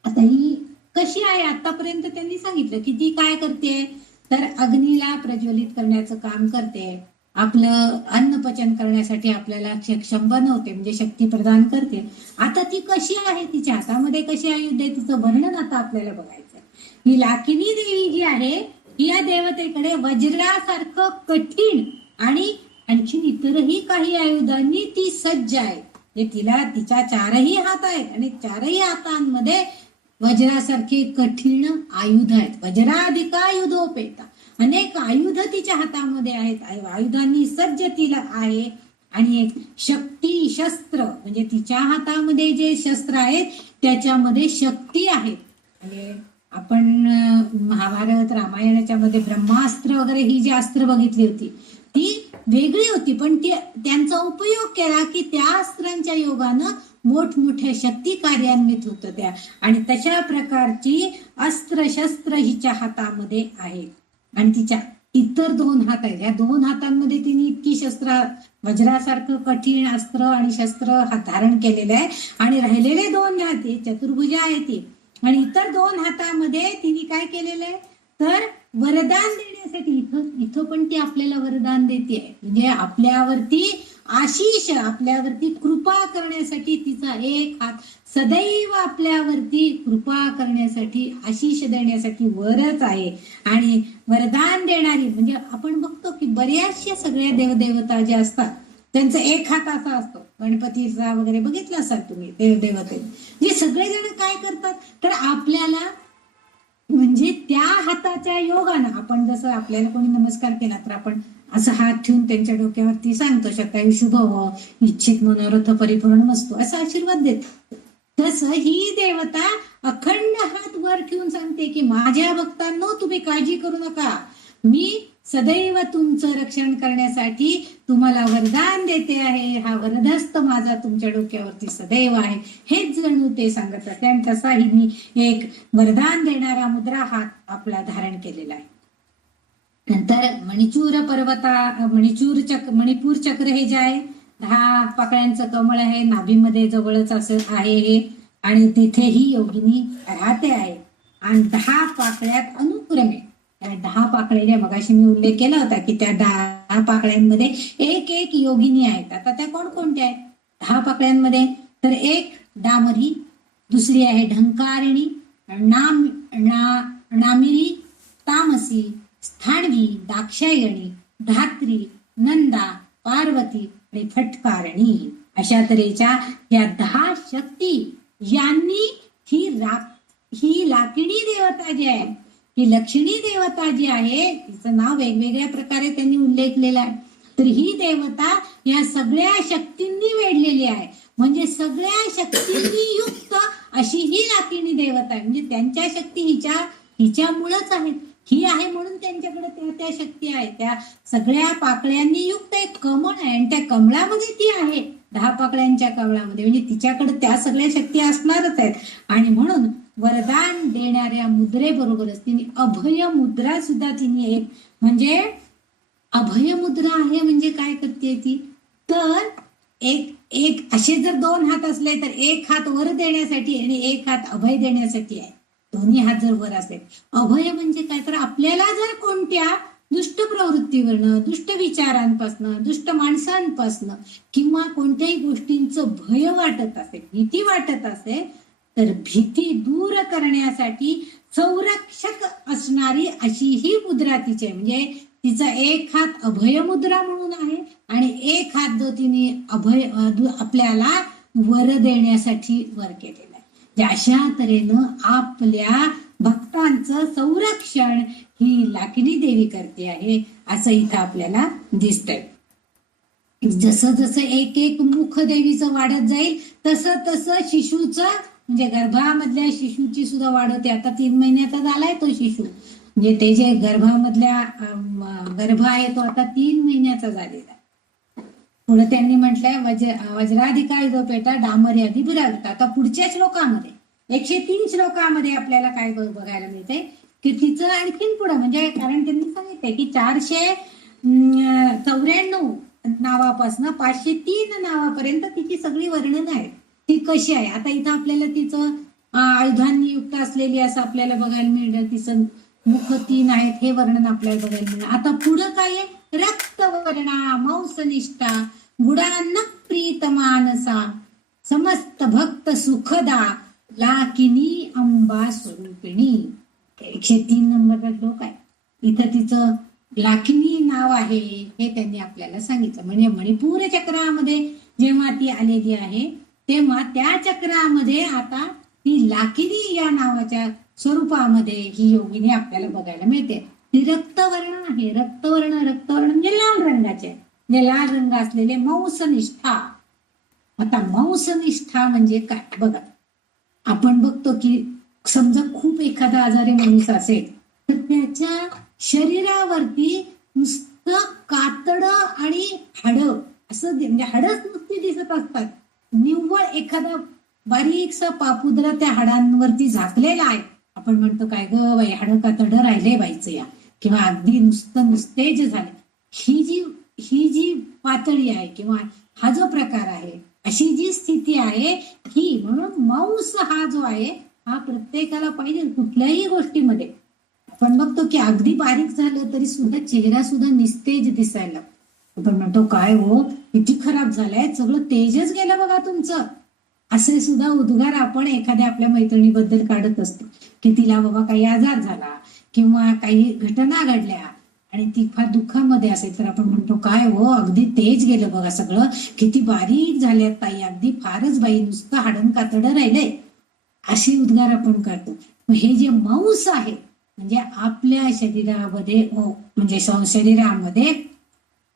आता ही कशी आहे? आतापर्यंत त्यांनी सांगितलं की ती काय करते, तर अग्नीला प्रज्वलित करण्याचं काम करते, आपलं अन्न पचन करण्यासाठी आपल्याला सक्षम बनवते, म्हणजे शक्ती प्रदान करते. आता ती कशी आहे, तिच्या हातामध्ये कशी आयुध आहे, तिचं वर्णन आता आपल्याला बघायचं. ही लाकिनी देवी जी आहे, या देवतेकडे वज्रासारखं कठीण आणि आणखीन इतरही काही आयुधांनी ती सज्ज आहे. तिच्या 4ही हात आहेत आणि 4ही हातांमध्ये वज्रासारखे कठीण आयुध आहेत. वज्राधिका युधोपेता, अनेक आयुध तिच्या हातामध्ये आहेत, आयुधांनी सज्ज तिला आहे. आणि एक शक्ती शस्त्र, म्हणजे तिच्या हातामध्ये जे शस्त्र आहेत त्याच्यामध्ये शक्ती आहे. म्हणजे आपण महाभारत रामायणाच्या मध्ये ब्रह्मास्त्र वगैरे ही जी अस्त्र बघितली होती ती वेगळी होती, पण त्यांचा उपयोग केला की त्या अस्त्रांच्या योगानं मोठमोठ्या शक्ती कार्यान्वित होत त्या. आणि तशा प्रकारची अस्त्र शस्त्र हिच्या हातामध्ये आहेत. आणि तिच्या इतर 2 हात आहेत, या 2 हातांमध्ये तिने इतकी शस्त्र, वज्रासारखं कठीण अस्त्र आणि शस्त्र धारण केलेलं आहे. आणि राहिलेले 2 हात चतुर्भुजा आहे ती. आणि इतर 2 हातामध्ये तिने काय केलेलं आहे, तर वरदान देण्यासाठी इथं पण ती आपल्याला वरदान देते, म्हणजे आपल्यावरती आशिष, आपल्यावरती कृपा करण्यासाठी तिचा एक हात सदैव आपल्यावरती कृपा करण्यासाठी, आशिष देण्यासाठी वरच आहे. आणि वरदान देणारी, म्हणजे आपण बघतो की बऱ्याचशा सगळ्या देवदेवता ज्या असतात त्यांचा एक हात असा असतो. गणपतीचा वगैरे बघितला असाल तुम्ही देवदेवते, जे सगळेजण काय करतात, तर आपल्याला म्हणजे त्या हाताच्या योगानं, आपण जसं आपल्याला कोणी नमस्कार केला तर आपण असं हात ठेवून त्यांच्या डोक्यावरती सांगतो, शतायु शुभ व इच्छित मनोरथ परिपूर्ण वस्तू, असा आशीर्वाद देतो. तसं ही देवता अखंड हात वर ठेवून सांगते की माझ्या भक्तांनो, तुम्ही काळजी करू नका, मी सदैव तुमचं रक्षण करण्यासाठी तुम्हाला वरदान देते आहे. हा वरदहस्त माझा तुमच्या डोक्यावरती सदैव आहे, हेच जणू ते सांगत असते. आणि तसा हिने एक वरदान देणारा मुद्रा हात आपला धारण केलेला आहे. नंतर मणिपूर चक्र हे जे आहे 10 पाकळ्यांचं कमळ आहे, नाभीमध्ये जवळच असं आहे हे. आणि तिथे ही योगिनी राहते आहे. आणि 10 पाकळ्यात अनुक्रमे 10 पाकळ्या, मगाशी मी उल्लेख केला होता की त्या 10 पाकळ्यांमध्ये एक योगिनी आहेत. आता त्या कोणकोणत्या आहेत 10 पाकळ्यांमध्ये, तर एक डामरी, दुसरी आहे ढंकारिणी, नामिरी, तामसी, स्थाणवी, दाक्षायणी, धात्री, नंदा, पार्वती आणि फटकारणी, अशा तऱ्हेच्या या 10 शक्ती यांनी ही लाकिणी देवता जी आहे, ही लक्ष्मी देवता जी आहे, तिचं नाव वेगवेगळ्या प्रकारे त्यांनी उल्लेखलेलं आहे. तर ही देवता या सगळ्या शक्तींनी वेढलेली आहे, म्हणजे सगळ्या शक्तींनी युक्त अशी ही लाकिणी देवता आहे. म्हणजे त्यांच्या शक्ती हिच्यामुळेच आहेत, ही आहे म्हणून त्यांच्याकडे त्या शक्ती आहेत. त्या सगळ्या पाकळ्यांनी युक्त एक कमळ आहे आणि त्या कमळामध्ये ती आहे, 10 पाकळ्यांच्या कमळामध्ये, म्हणजे तिच्याकडे त्या सगळ्या शक्ती असणारच आहेत. आणि म्हणून वरदान देणाऱ्या मुद्रेबरोबरच तिने अभय मुद्रा सुद्धा तिने एक, म्हणजे अभय मुद्रा आहे म्हणजे काय करते ती, तर एक असे जर 2 हात असले तर एक हात वर देण्यासाठी आणि एक हात अभय देण्यासाठी आहे. दोन्ही हात जर वर असले, अभय म्हणजे काय, तर आपल्याला जर कोणत्या दुष्ट प्रवृत्तीवरनं, दुष्ट विचारांपासनं, दुष्ट माणसांपासनं किंवा कोणत्याही गोष्टींचं भय वाटत असेल, भीती वाटत असेल, तर भीती दूर करण्यासाठी संरक्षक असणारी अशी ही मुद्रा तिची आहे. म्हणजे तिचा एक हात अभय मुद्रा म्हणून आहे आणि एक हात जो तिने अभय आपल्याला वर देण्यासाठी वर केलेला आहे. अशा तऱ्हेनं आपल्या भक्तांचं संरक्षण ही लाकिनी देवी करते आहे, असं इथं आपल्याला दिसतंय. जसं जसं एक एक मुख देवीचं वाढत जाईल तसं तसं शिशूचं म्हणजे गर्भामधल्या शिशूची सुद्धा वाढ होते. आता 3 महिन्याचा झालाय तो शिशू, म्हणजे ते जे गर्भामधल्या गर्भ आहे तो आता 3 महिन्याचा झालेला. पुढे त्यांनी म्हटलंय वज्राधिकारी जो पेटा डांबर्यादी विरागता. आता पुढच्या श्लोकामध्ये 103 श्लोकामध्ये आपल्याला काय बघायला मिळते की तिचं आणखीन पुढं म्हणजे कारण त्यांनी सांगितलंय की 494 नावापासून 503 नावापर्यंत तिची सगळी वर्णन आहे. ती कशी आहे आता इथं आपल्याला तिचं आयुधांनी युक्त असलेली असं आपल्याला बघायला मिळतं. तिचं मुख 3 आहेत हे वर्णन आपल्याला बघायला मिळतं. आता पुढं काय आहे रक्तवर्णा मौसनिष्ठा गुडान्न प्रीत मानसा समस्त भक्त सुखदा लाकिनी अंबा स्वरूपिणी. 103 नंबरचा श्लोक आहे. इथं तिचं लाकिनी नाव आहे हे त्यांनी आपल्याला सांगितलं. म्हणजे मणिपूर चक्रामध्ये जेव्हा ती आलेली आहे तेव्हा त्या चक्रामध्ये आता ती लाकिनी या नावाच्या स्वरूपामध्ये ही योगिनी आपल्याला बघायला मिळते. ती रक्तवर्ण आहे. रक्तवर्ण म्हणजे लाल रंगाचे म्हणजे लाल रंग असलेले मौसनिष्ठा. आता मौसनिष्ठा म्हणजे काय बघा, आपण बघतो की समजा खूप एखादा आजारी माणूस असेल तर त्याच्या शरीरावरती नुसतं कातड आणि हाड असं म्हणजे हाडच नुसती दिसत असतात. निव्वळ एखादा बारीकसा पापुद्रा त्या हाडांवरती झाकलेला आहे. आपण म्हणतो काय ग बाई हाड कातड राहिले बाईचं या, किंवा अगदी नुसते जे झाले. ही जी पातळी आहे किंवा हा जो प्रकार आहे अशी जी स्थिती आहे ही, म्हणून मांस हा जो आहे हा प्रत्येकाला पाहिजे कुठल्याही गोष्टीमध्ये. आपण बघतो की अगदी बारीक झालं तरी सुद्धा चेहरा सुद्धा निस्तेज दिसायला. आपण म्हणतो काय हो किती खराब झालाय, सगळं तेजच गेलं बघा तुमचं. असे सुद्धा उद्गार आपण एखाद्या आपल्या मैत्रिणीबद्दल काढत असतो की तिला बाबा काही आजार झाला किंवा काही घटना घडल्या आणि ती फार दुःखामध्ये असेल तर आपण म्हणतो काय हो अगदी तेज गेलं बघा, सगळं किती बारीक झाल्यात ताई, अगदी फारच बाई नुसतं हाडण कातडं राहिलंय, असे उद्गार आपण करतो. हे जे मांस आहे म्हणजे आपल्या शरीरामध्ये म्हणजे शरीरामध्ये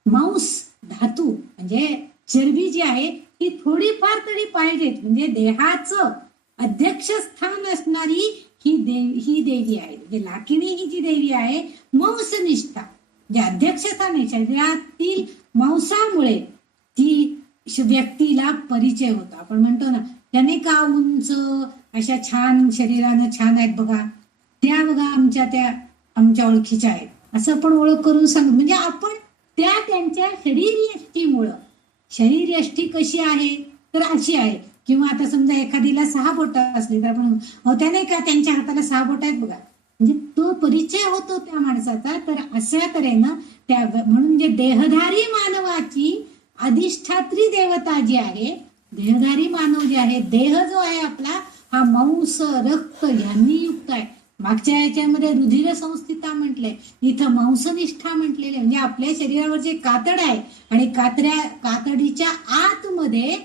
मांस धातू म्हणजे चरबी जी आहे ती थोडीफार तरी पाहिजेत. म्हणजे देहाचं अध्यक्षस्थान असणारी ही देवी आहे. म्हणजे लाकिनी ही जी देवी आहे मांसनिष्ठा म्हणजे अध्यक्षस्थान आहे. शरीरातील मांसामुळे ती व्यक्तीला परिचय होतो. आपण म्हणतो ना त्याने का उंच अशा छान शरीरानं छान आहेत बघा, त्या बघा आमच्या ओळखीच्या आहेत असं आपण ओळख करून सांग. म्हणजे आपण त्यांच्या शरीर यष्टी कशी आहे तर अशी आहे. किंवा आता समजा एखादीला 6 बोट असली तर आपण त्याने का त्यांच्या हाताला 6 बोट आहेत बघा, म्हणजे तो परिचय होतो त्या माणसाचा. तर अशा तऱ्हेनं म्हणून जे देहधारी मानवाची अधिष्ठात्री देवता जी आहे, देहधारी मानव जे आहे, देह जो आहे आपला हा मांस रक्त यांनी युक्त आहे. मागच्या याच्यामध्ये रुधिर संस्थिता म्हटलंय, इथं मांसनिष्ठा म्हटलेले. म्हणजे आपल्या शरीरावर जे कातड आहे आणि कातडीच्या आतमध्ये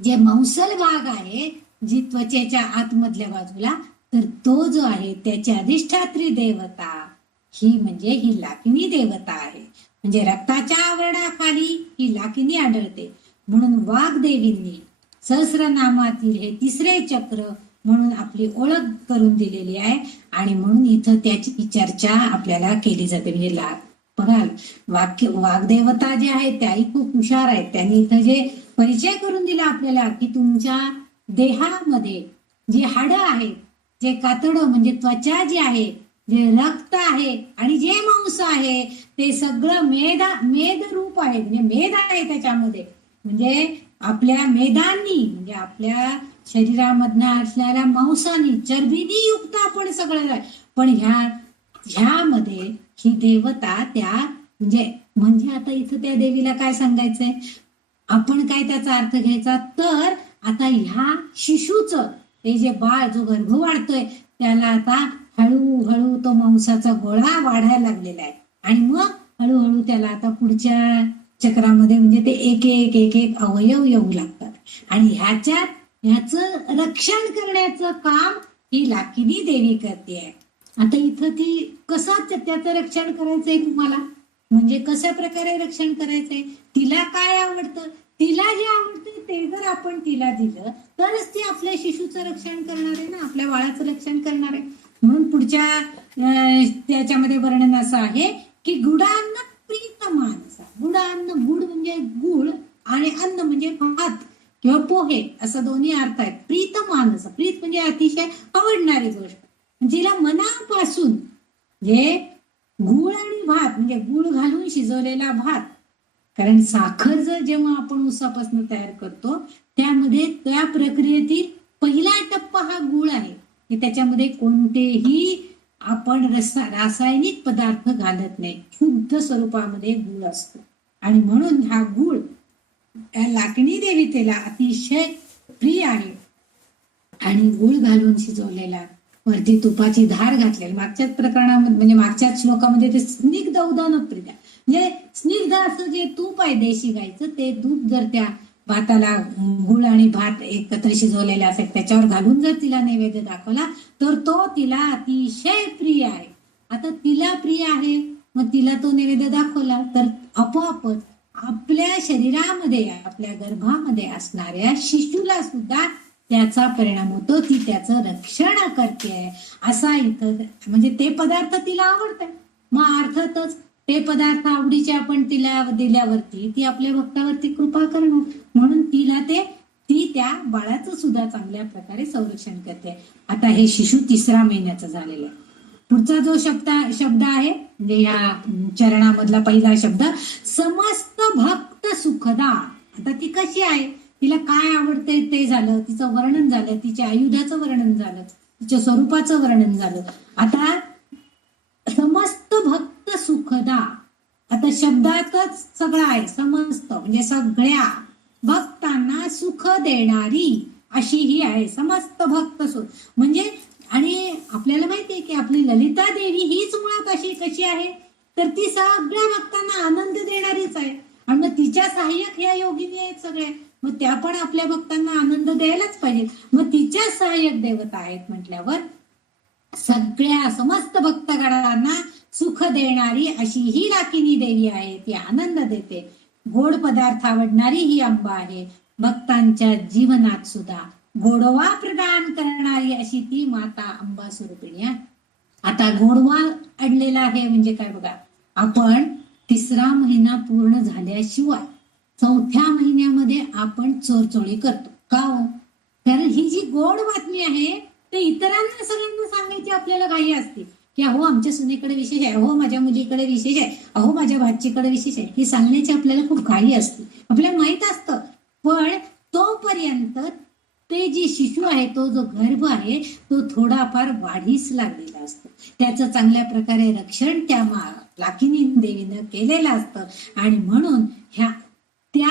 जे मांसल भाग आहे जी त्वचेच्या आतमधल्या बाजूला, तर तो जो आहे त्याची अधिष्ठात्री देवता ही म्हणजे ही लाकिनी देवता आहे. म्हणजे रक्ताच्या आवरणाखाली ही लाकिनी आढळते. म्हणून वाग्देवींनी सहस्रनामातील हे 3रे चक्र म्हणून आपली ओळख करून दिलेली आहे. आणि म्हणून इथं त्याची चर्चा आपल्याला केली जाते. म्हणजे बघाल वाग्देवता जे आहे त्याही खूप हुशार आहेत. त्यांनी इथं जे परिचय करून दिला आपल्याला की तुमच्या देहामध्ये जी हाडं आहेत, जे कातडं म्हणजे त्वचा जी आहे, जे रक्त आहे आणि जे मांस आहे ते सगळं मेद रूप आहे. म्हणजे मेद आहे त्याच्यामध्ये. म्हणजे आपल्या मेदांनी म्हणजे आपल्या शरीरामधनं असलेल्या मांसानी चरबीनी युक्त आपण सगळं आहे. पण ह्यामध्ये ही देवता म्हणजे आता इथं त्या देवीला काय सांगायचंय, आपण काय त्याचा अर्थ घ्यायचा तर आता ह्या शिशूचं ते जे बाळ जो गर्भ वाढतोय त्याला आता हळूहळू तो मांसाचा गोळा वाढायला लागलेला आहे. आणि मग हळूहळू त्याला आता पुढच्या चक्रामध्ये म्हणजे ते एक अवयव येऊ लागतात. आणि ह्याचं रक्षण करण्याचं काम ही लाकिनी देवी करते आहे. आता इथं ती कसं त्याचं रक्षण करायचंय तुम्हाला म्हणजे कशा प्रकारे रक्षण करायचंय, तिला काय आवडतं, तिला जे आवडतं ते जर आपण तिला दिलं तरच ती आपल्या शिशूचं रक्षण करणार आहे ना, आपल्या बाळाचं रक्षण करणार आहे. म्हणून पुढच्या त्याच्यामध्ये वर्णन असं आहे की गुडान्न प्रीत मानसा. गुडान्न, गुड म्हणजे गुळ आणि अन्न म्हणजे भात किंवा पोहे, असं दोन्ही अर्थ आहेत. प्रीत मानस, प्रीत म्हणजे अतिशय आवडणारी गोष्ट, जिला मनापासून, जे गुळ आणि भात म्हणजे गुळ घालून शिजवलेला भात. कारण साखर जर जेव्हा आपण ऊसापासून तयार करतो त्यामध्ये त्या प्रक्रियेतील पहिला टप्पा हा गुळ आहे, की त्याच्यामध्ये कोणतेही आपण रासायनिक पदार्थ घालत नाही, शुद्ध स्वरूपामध्ये गुळ असतो. आणि म्हणून हा गुळ त्या लाकणी देवतेला अतिशय प्रिय आहे. आणि गुळ घालून शिजवलेला, वरती तुपाची धार घातलेली, मागच्याच प्रकरणामध्ये म्हणजे मागच्याच श्लोकामध्ये ते स्निग्ध उदाहरण प्रिया, म्हणजे स्निग्ध असं जे तूप आहे देशी गायचं, ते तूप जर त्या भाताला, गुळ आणि भात एकत्र शिजवलेले असेल त्याच्यावर घालून जर तिला नैवेद्य दाखवला तर तो तिला अतिशय प्रिय आहे. आता तिला प्रिय आहे, मग तिला तो नैवेद्य दाखवला तर आपोआपच आपल्या शरीरामध्ये, आपल्या गर्भामध्ये असणाऱ्या शिशूला सुद्धा त्याचा परिणाम होतो, ती त्याचं रक्षण करते. असा इथं म्हणजे ते पदार्थ तिला आवडतात, मग अर्थातच ते पदार्थ आवडीचे आपण तिला दिल्यावरती ती आपल्या भक्तावरती कृपा करणार, म्हणून तिला ती त्या बाळाचं सुद्धा चांगल्या प्रकारे संरक्षण करते. आता हे शिशु 3ऱ्या महिन्याचं झालेलं आहे. पुढचा जो शब्द आहे म्हणजे या चरणामधला पहिला शब्द, समस्त भक्त सुखदा. आता ती कशी आहे, तिला काय आवडते ते झालं, तिचं वर्णन झालं, तिच्या आयुधाचं वर्णन झालं, तिच्या स्वरूपाचं वर्णन झालं. आता समस्त भक्त सुखदा, आता शब्दातच सगळं आहे. समस्त म्हणजे सगळ्या भक्तांना सुख देणारी अशी ही आहे समस्त भक्त सुख. म्हणजे आणि आपल्याला माहितीये की आपली ललिता देवी हीच मुळात अशी कशी आहे, तर ती सगळ्या भक्तांना आनंद देणारीच आहे. आणि मग तिच्या सहाय्यक ह्या योगिनी आहेत सगळ्या, मग त्या पण आपल्या भक्तांना आनंद द्यायलाच पाहिजे. मग तिच्या सहाय्यक देवता आहेत म्हटल्यावर सगळ्या समस्त भक्तगणांना सुख देणारी अशी ही लाकिनी देवी आहे, ती आनंद देते. गोड पदार्थ आवडणारी ही अंबा आहे, भक्तांच्या जीवनात सुद्धा गोडवा प्रदान करणारी अशी ती माता अंबा स्वरूपिणी आहे. आता गोडवा अडलेला आहे म्हणजे काय बघा, आपण 3रा महिना पूर्ण झाल्याशिवाय 4थ्या महिन्यामध्ये आपण चोरचोळी करतो का हो, कारण ही जी गोड बातमी आहे ते इतरांना सगळ्यांना सांगायची आपल्याला घाई असते की अहो आमच्या सुनेकडे विशेष आहे, अहो माझ्या मुलीकडे विशेष आहे, अहो माझ्या भाचीकडे विशेष आहे, हे सांगण्याची आपल्याला खूप घाई असते, आपल्याला माहित असतं. पण तोपर्यंत ते जे शिशु आहे, तो जो गर्भ आहे तो थोडाफार वाढीस लागलेला असतो, त्याचं चांगल्या प्रकारे रक्षण त्या लाकिनी देवीनं केलेलं असतं. आणि म्हणून त्या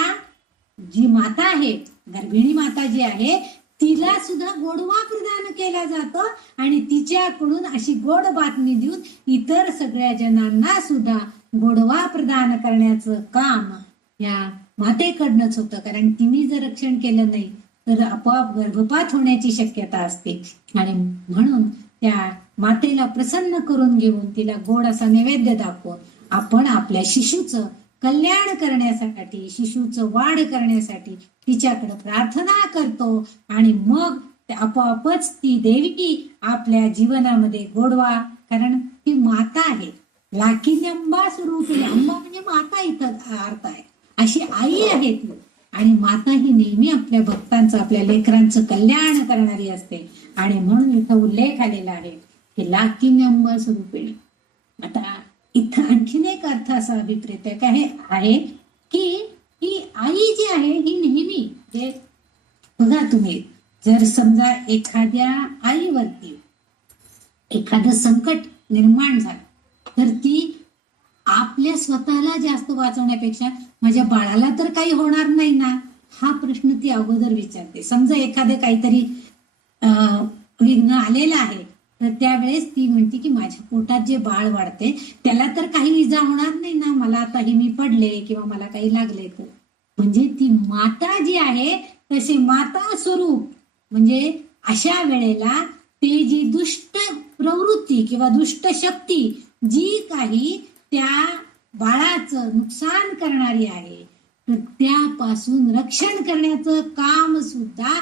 जी माता आहे, गर्भिणी माता जी आहे, तिला सुद्धा गोडवा प्रदान केला जातो आणि तिच्याकडून अशी गोड बातमी देऊन इतर सगळ्या जनांना सुद्धा गोडवा प्रदान करण्याचं काम या मातेकडनंच होतं. कारण तिने जर रक्षण केलं नाही तर आपोआप गर्भपात होण्याची शक्यता असते. आणि म्हणून त्या मातेला प्रसन्न करून घेऊन तिला गोड असा नैवेद्य दाखवून आपण आपल्या शिशूचं कल्याण करण्यासाठी, शिशूचं वाढ करण्यासाठी तिच्याकडे प्रार्थना करतो. आणि मग आपोआपच ती देवी आपल्या जीवनामध्ये गोडवा, कारण ती माता आहे, लाकिनी अंबा स्वरूपी, अंबा म्हणजे माता इथं अर्थ आहे, अशी आई आहे ती. आणि माता ही नेहमी आपल्या भक्तांचं, आपल्या लेकरांचं कल्याण करणारी असते. आणि म्हणून इथं उल्लेख आलेला आहे की लाकिनी अंबा स्वरूपिणी. आता इथं आणखीन एक अर्थ असा अभिप्रेत आहे की ही आई जी आहे ही नेहमी, जे बघा तुम्ही, जर समजा एखाद्या आईवरती एखादं संकट निर्माण झालं तर ती आपल्या स्वतःला जास्त वाचवण्यापेक्षा माझ्या बाळाला तर काही होणार नाही ना, हा प्रश्न ती अगोदर विचारते. समजा एखादं काहीतरी विघ्न आलेलं आहे तर त्यावेळेस ती म्हणते की माझ्या पोटात जे बाळ वाढते त्याला तर काही इजा होणार नाही ना, मला आता मी पडले किंवा मला काही लागले तर. म्हणजे ती माता जी आहे तशी माता स्वरूप, म्हणजे अशा वेळेला ते जी दुष्ट प्रवृत्ती किंवा दुष्ट शक्ती जी काही त्या बाळाचं नुकसान करणारी आहे, तर त्यापासून रक्षण करण्याचं काम सुद्धा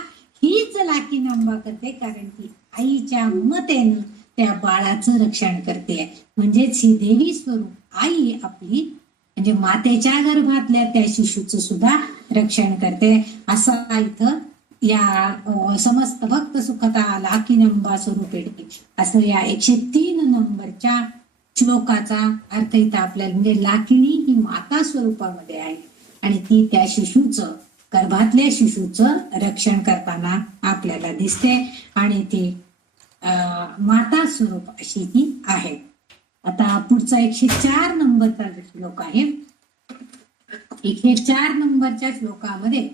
हीच लाकीनंबा करते, कारण ती आईच्या ममतेनं त्या बाळाचं रक्षण करते. म्हणजेच ही देवी स्वरूप आई आपली म्हणजे मातेच्या गर्भातल्या त्या शिशूचं सुद्धा रक्षण करते. असा इथं या समस्त भक्त सुखता लाकीनंबा स्वरूपेटी असं या 103 नंबरच्या श्लोकाचा अर्थ इथं आपल्याला म्हणजे लाकिणी ही माता स्वरूपामध्ये आहे आणि ती त्या शिशूचं गर्भातल्या शिशूचं रक्षण करताना आपल्याला दिसते आणि ती माता स्वरूप अशी ती आहे. आता पुढचा 104 नंबरचा श्लोक आहे. 104 नंबरच्या श्लोकामध्ये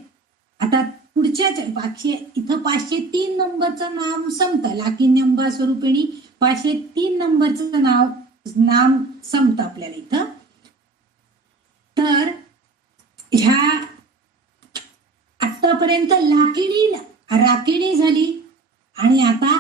आता पुढच्या इथं 503 नंबरचं नाव संपतं. लाकीनंबा स्वरूपिणी 503 नंबरचं नाम संपतं आपल्याला इथं. तर ह्या आतापर्यंत राकिणी झाली आणि आता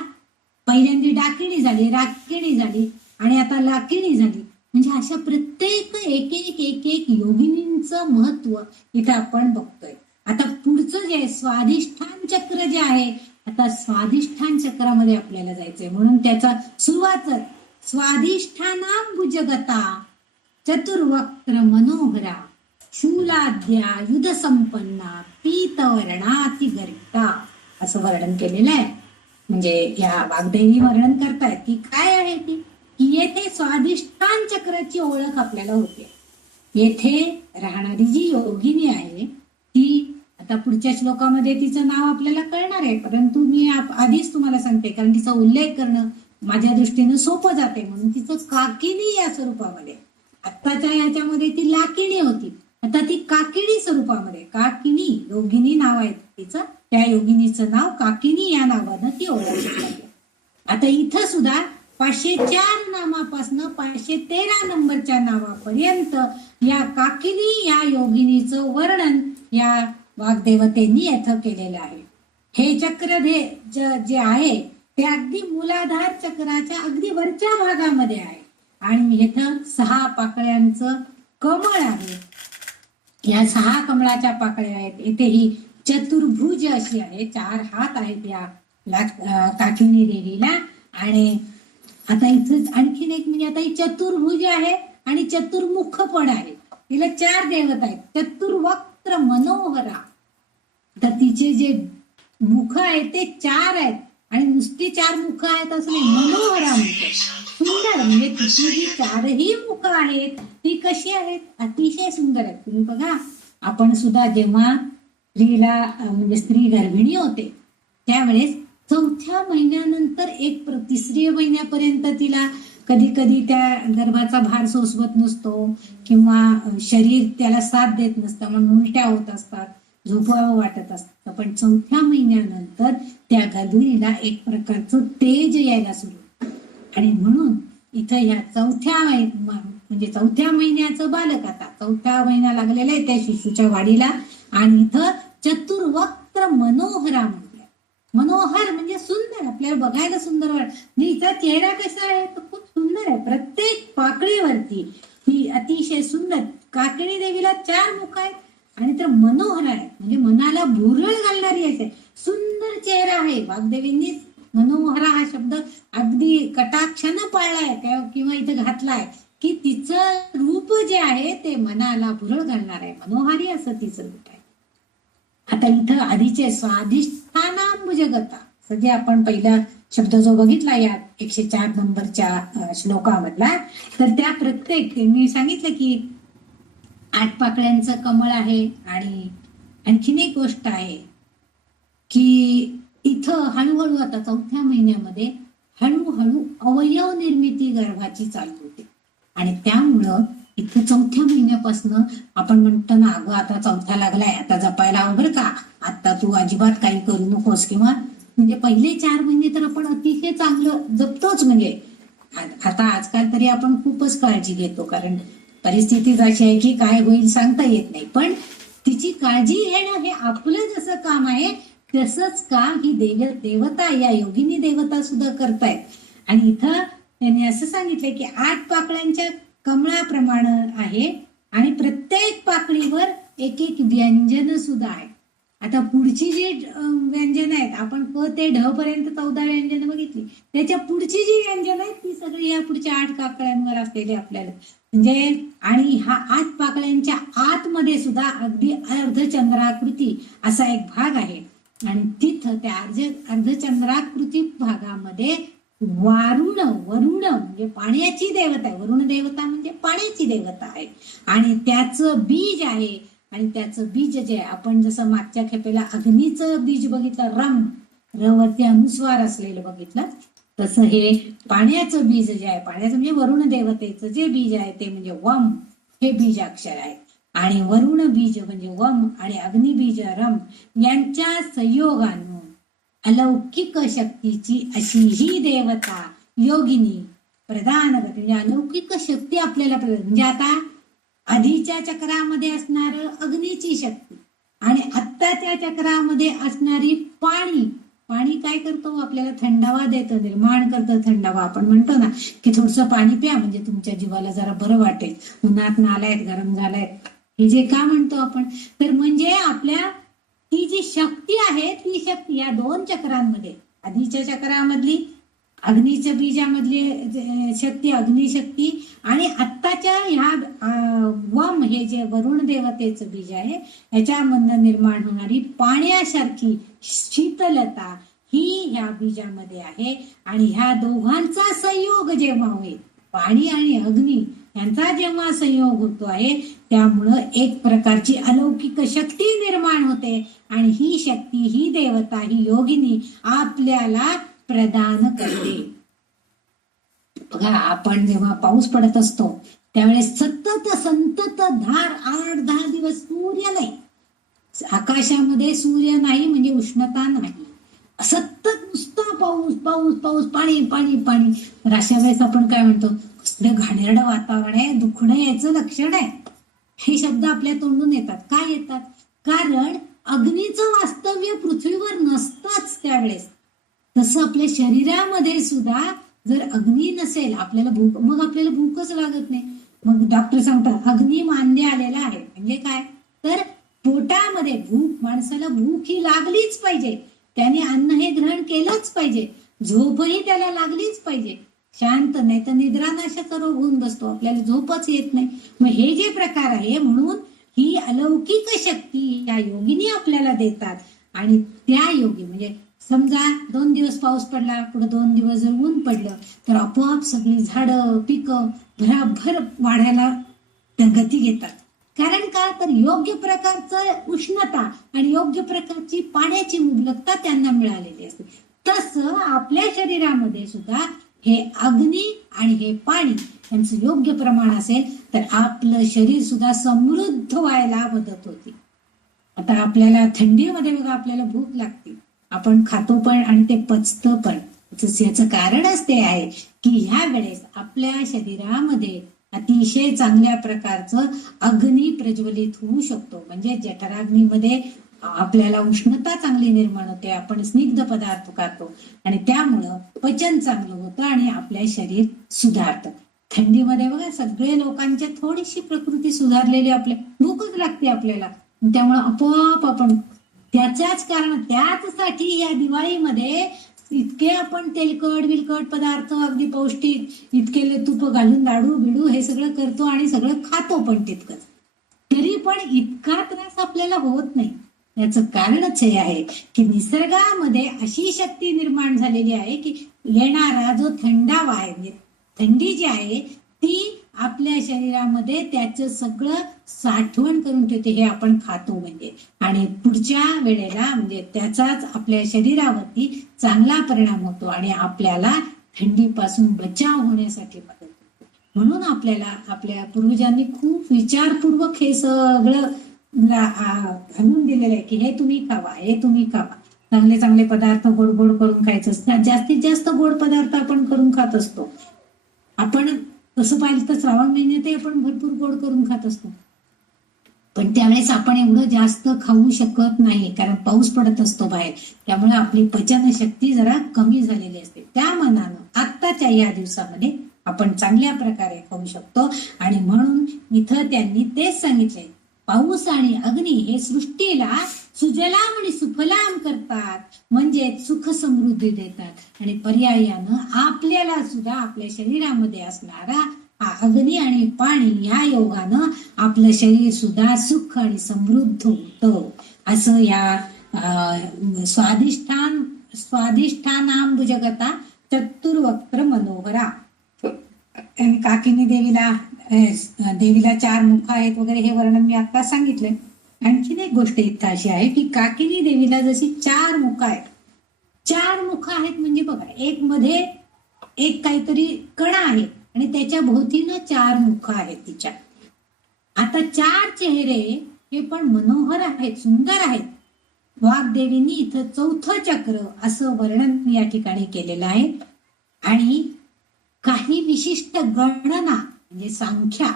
पहिल्यांदी डाकिणी झाली, राकिणी झाली आणि आता लाकिणी झाली. म्हणजे अशा प्रत्येक एक योगिनींचं महत्व इथं आपण बघतोय. आता पुढचं जे स्वाधिष्ठान चक्र जे आहे, आता स्वाधिष्ठान चक्रामध्ये आपल्याला जायचंय. म्हणून त्याचा सुरुवातच स्वाधिष्ठानांबुजगता चतुर्वक्त्र मनोहरा शूलाद्या युध संपन्ना पीतवर्णाति गर्भिता असं वर्णन केलेलं आहे. म्हणजे या वाग्देवी वर्णन करतायत की काय आहे ती, की येथे स्वाधिष्ठान चक्राची ओळख आपल्याला होते. येथे राहणारी जी योगिनी आहे ती आता पुढच्या श्लोकामध्ये तिचं नाव आपल्याला कळणार आहे, परंतु मी आधीच तुम्हाला सांगते कारण तिचा उल्लेख करणं माझ्या दृष्टीनं सोपं जाते. म्हणून तिचं काकिनी या स्वरूपामध्ये, आत्ताच्या याच्यामध्ये ती लाकिणी होती, आता ती काकिणी स्वरूपामध्ये, काकिनी योगिनी नाव आहे तिचं, त्या योगिनीचं नाव काकिनी या नावानं ती ओळखली जाते. आता इथं सुद्धा 504 नामापासून 513 नंबरच्या नावापर्यंत या काकिनी या योगिनीचं वर्णन या वाग्देवतेंनी इथं केलेलं आहे. हे चक्र जे आहे ते अगदी मूलाधार चक्राच्या अगदी वरच्या भागामध्ये आहे आणि इथं 6 पाकळ्यांचं कमळ आहे. या 6 कमळाच्या पाकळ्या आहेत. इथे ही चतुर्भुज अशी आहे, 4 हात आहेत या काकिनी देवीला. आणि आता इथं आणखीन एक म्हणजे आता ही चतुर्भुज आहे आणि चतुर्मुख पण आहे. तिला 4 देवता आहेत. चतुर्वक्त्र मनोहरा, तर तिचे जे मुख आहेत ते 4 आहेत आणि नुसती 4 मुख आहेत असं नाही, मनोहरा मुख सुंदर. म्हणजे तिची जी 4ही मुख आहेत ती कशी आहेत, अतिशय सुंदर आहेत. तुम्ही बघा, आपण सुद्धा जेव्हा स्त्रीला म्हणजे स्त्री गर्भिणी होते त्यावेळेस 4थ्या महिन्यानंतर 3ऱ्या महिन्यापर्यंत तिला कधी कधी त्या गर्भाचा भार सोसवत नसतो किंवा शरीर त्याला साथ देत नसतं, म्हणून उलट्या होत असतात, झोपावं वाटत असतं. पण 4थ्या महिन्यानंतर त्या गर्भिणीला एक प्रकारचं तेज यायला सुरू आणि म्हणून इथं ह्या 4थ्या महिन्याचं बालक, आता 4था महिना लागलेला आहे त्या शिशूच्या वाढीला आणि इथं चतुर्वक्त्र मनोहरा म्हटलं. मनोहर म्हणजे सुंदर, आपल्याला बघायला सुंदर वाटत. हिचा चेहरा कसा आहे तो खूप सुंदर आहे. प्रत्येक पाकळीवरती ही अतिशय सुंदर. काकिणी देवीला 4 मुख आहेत आणि तर मनोहर आहे म्हणजे मनाला भुरळ घालणारी असे सुंदर चेहरा आहे. वाग्देवींनी मनोहरा हा शब्द अगदी कटाक्षानं पाळलाय किंवा इथं घातलाय की तिचं रूप जे आहे ते मनाला भुरळ घालणार आहे, मनोहारी असं तिचं रूप आहे. आता इथं आधीचे स्वाधिष्ठानांबुजगता जे आपण पहिला शब्द जो बघितला या 104 नंबरच्या श्लोकामधला, तर त्या प्रत्येक मी सांगितलं की 8 पाकळ्यांचं कमळ आहे. आणि आणखीन एक गोष्ट आहे की इथं हळूहळू आता 4थ्या महिन्यामध्ये हळूहळू अवयव निर्मिती गर्भाची चालू होते आणि त्यामुळं इथं 4थ्या महिन्यापासून आपण म्हणतो ना, अगं आता 4था लागलाय, आता जपायला हवं बरं का, आता तू अजिबात काही करू नकोस, किंवा म्हणजे पहिले 4 महिने तर आपण अतिशय चांगलं जपतोच. म्हणजे आता आजकाल तरी आपण खूपच काळजी घेतो कारण परिस्थिती अशी आहे की काय होईल सांगता येत नाही, पण तिची काळजी घेणं हे आपलं जसं काम आहे तसंच काम ही देवता या योगिनी देवता सुद्धा करतायत. आणि इथं त्यांनी असं सांगितलंय की 8 पाकळ्यांच्या कमळाप्रमाणे आहे आणि प्रत्येक पाकळीवर एक एक व्यंजन सुद्धा आहे. आता पुढची जी व्यंजन आहेत, आपण क ते ढ पर्यंत 14 व्यंजन बघितली. त्याच्या पुढची जी व्यंजन आहेत ती सगळी या पुढच्या 8 पाकळ्यांवर असलेली आपल्याला म्हणजे, आणि हा 8 पाकळ्यांच्या आतमध्ये सुद्धा अगदी अर्धचंद्राकृती असा एक भाग आहे. आणि तिथं त्या अर्धचंद्राकृती भागामध्ये वरुण म्हणजे पाण्याची देवता आहे. वरुण देवता म्हणजे पाण्याची देवता आहे आणि त्याचं बीज आहे. आणि त्याचं बीज जे आपण जसं मागच्या खेपेला अग्नीचं बीज बघितलं, रम रवरती अनुस्वार असलेलं बघितलं, तसं हे पाण्याचं बीज जे आहे, पाण्याचं म्हणजे वरुण देवतेचं जे बीज आहे ते म्हणजे वम हे बीजाक्षर आहे. आणि वरुण बीज म्हणजे वम आणि अग्निबीज रम यांच्या संयोगानं अलौकिक शक्तीची अशी ही देवता योगिनी प्रदान करते. म्हणजे अलौकिक शक्ती आपल्याला म्हणजे आता आधीच्या चक्रामध्ये असणार अग्नीची शक्ती आणि आत्ताच्या चक्रामध्ये असणारी पाणी काय करतो, आपल्याला थंडावा देतं, निर्माण करतं थंडावा. आपण म्हणतो ना की थोडंसं पाणी प्या म्हणजे तुमच्या जीवाला जरा बरं वाटेल, उन्हात नालायत, गरम झालाय, हे जे का म्हणतो आपण, तर म्हणजे आपल्या ती जी शक्ती आहे ती शक्ती या 2 चक्रांमध्ये, आधीच्या चक्रामधली अग्नीच्या बीजामधली शक्ती अग्निशक्ती आणि आत्ताच्या ह्या वम हे जे वरुण देवतेचं बीज आहे ह्याच्यामधनं निर्माण होणारी पाण्यासारखी शीतलता ही ह्या बीजामध्ये आहे. आणि ह्या दोघांचा संयोग जेव्हा होईल, पाणी आणि अग्नी यांचा जेव्हा संयोग होतो आहे, त्यामुळं एक प्रकारची अलौकिक शक्ती निर्माण होते आणि ही शक्ती, ही देवता, ही योगिनी आपल्याला प्रदान करते. बघा, आपण जेव्हा पाऊस पडत असतो त्यावेळेस सतत संततधार 8-10 दिवस सूर्य नाही, आकाशामध्ये सूर्य नाही म्हणजे उष्णता नाही, सतत नुसता पाऊस पाऊस पाऊस, पाणी पाणी पाणी. तर अशा वेळेस आपण काय म्हणतो, कसलं घाणेरडं वातावरण आहे, दुखणं यायचं लक्षण आहे. हे शब्द आपल्या तोंडून येतात. काय येतात? कारण अग्नीचं वास्तव्य पृथ्वीवर नसताच त्यावेळेस. तसं आपल्या शरीरामध्ये सुद्धा जर अग्नी नसेल, आपल्याला भूक, मग आपल्याला भूकच लागत नाही. मग डॉक्टर सांगतात अग्नी मांद्य आलेला आहे. म्हणजे काय, तर पोटामध्ये भूक, माणसाला भूक ही लागलीच पाहिजे, त्याने अन्न हे ग्रहण केलंच पाहिजे, झोपही त्याला लागलीच पाहिजे. शांत नाही तर निद्रानाशाचा रोग होऊन बसतो, आपल्याला झोपच येत नाही. मग हे जे प्रकार आहे, म्हणून ही अलौकिक शक्ती या योगिनी आपल्याला देतात. आणि त्या योगी म्हणजे समजा 2 दिवस पाऊस पडला, पुढे 2 दिवस जर ऊन पडलं तर आपोआप सगळी झाडं पिकं भराभर वाढायला गती घेतात. कारण का, तर योग्य प्रकारचं उष्णता आणि योग्य प्रकारची पाण्याची मुबलकता त्यांना मिळालेली असते. तसं आपल्या शरीरामध्ये सुद्धा हे अग्नी आणि हे पाणी यांचं योग्य प्रमाण असेल तर आपलं शरीर सुद्धा समृद्ध व्हायला मदत होती. आता आपल्याला थंडीमध्ये बघा आपल्याला भूक लागते, आपण खातो पण आणि ते पचतं पण. याचं कारणच ते आहे की ह्या वेळेस आपल्या शरीरामध्ये अतिशय चांगल्या प्रकारचं अग्नी प्रज्वलित होऊ शकतो. म्हणजे जठराग्नीमध्ये आपल्याला उष्णता चांगली निर्माण होते, आपण स्निग्ध पदार्थ खातो आणि त्यामुळं पचन चांगलं होतं आणि आपल्या शरीर सुधारतं. थंडीमध्ये बघा सगळे लोकांच्या थोडीशी प्रकृती सुधारलेली, आपल्या भूकच लागते आपल्याला, त्यामुळं आपोआप आपण त्याच्याच कारण त्याचसाठी या दिवाळीमध्ये इतके आपण तेलकट विलकट पदार्थ अगदी पौष्टिक इतके तूप घालून लाडू बिडू हे सगळं करतो आणि सगळं खातो पण तितकंच, तरी पण इतका त्रास आपल्याला होत नाही. याचं कारणच हे आहे की निसर्गामध्ये अशी शक्ती निर्माण झालेली आहे की येणारा जो थंडावा आहे, थंडी जी आहे ती आपल्या शरीरामध्ये त्याचं सगळं साठवण करून ठेवते, हे आपण खातो म्हणजे. आणि पुढच्या वेळेला म्हणजे त्याचाच आपल्या शरीरावरती चांगला परिणाम होतो आणि आपल्याला थंडीपासून बचाव होण्यासाठी मदत होते. म्हणून आपल्याला आपल्या पूर्वजांनी खूप विचारपूर्वक हे सगळं घालून दिलेलं आहे की हे तुम्ही खावा, हे तुम्ही खावा, चांगले चांगले पदार्थ गोड गोड करून खायचं असतं. जास्तीत जास्त गोड पदार्थ आपण करून खात असतो. आपण तसं पाहिलं तर श्रावण महिन्यातही आपण भरपूर गोड करून खात असतो, पण त्यावेळेस आपण एवढं जास्त खाऊ शकत नाही कारण पाऊस पडत असतो बाहेर, त्यामुळे आपली पचन शक्ती जरा कमी झालेली असते. त्या मनानं आत्ताच्या या दिवसामध्ये आपण चांगल्या प्रकारे खाऊ शकतो. आणि म्हणून इथं त्यांनी तेच सांगितलंय, पाऊस आणि अग्नी हे सृष्टीला सुजलाम आणि सुफलाम करतात, म्हणजे सुख समृद्धी देतात. आणि पर्यायानं आपल्याला सुद्धा आपल्या शरीरामध्ये असणारा हा अग्नी आणि पाणी या योगानं आपलं शरीर सुद्धा सुख आणि समृद्ध होतं. असं या स्वाधिष्ठानाम जगता चतुर्वक्त्र मनोहरा. काकिनी देवीला 4 मुख आहेत वगैरे हे वर्णन मी आता सांगितलंय. आणखीन एक गोष्ट इथं अशी आहे की काकिनी देवीला जशी 4 मुख आहेत, 4 मुख आहेत म्हणजे बघा, एक मध्ये एक काहीतरी कणा आहे आणि त्याच्या भोवतीनं 4 मुख आहेत तिच्या. आता 4 चेहरे हे पण मनोहर आहेत, सुंदर आहेत. वाग्देवींनी इथं 4थं चक्र असं वर्णन या ठिकाणी केलेलं आहे. आणि काही विशिष्ट गणना म्हणजे संख्या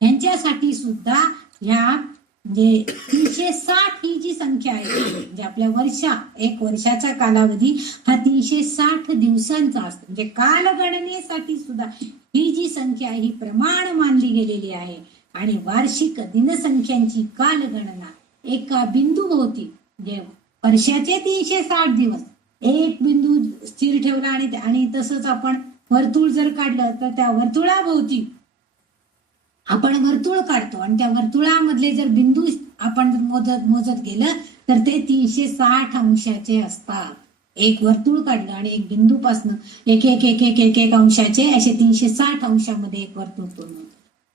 यांच्यासाठी सुद्धा ह्या म्हणजे 360 ही जी संख्या आहे, म्हणजे आपल्या एक वर्षाचा कालावधी हा 360 दिवसांचा असतो. म्हणजे कालगणनेसाठी सुद्धा ही जी संख्या ही प्रमाण मानली गेलेली आहे. आणि वार्षिक दिनसंख्यांची कालगणना एका बिंदूभोवती म्हणजे वर्षाचे 360 दिवस एक बिंदू स्थिर ठेवला आणि तसंच आपण वर्तुळ जर काढलं तर त्या वर्तुळाभोवती आपण वर्तुळ काढतो आणि त्या वर्तुळामधले जर बिंदू आपण मोजत गेलं तर ते 360 अंशाचे असतात. एक वर्तुळ काढलं आणि एक बिंदूपासनं एक एक एक एक एक एक अंशाचे असे 360 अंशामध्ये एक वर्तुळ पूर्ण.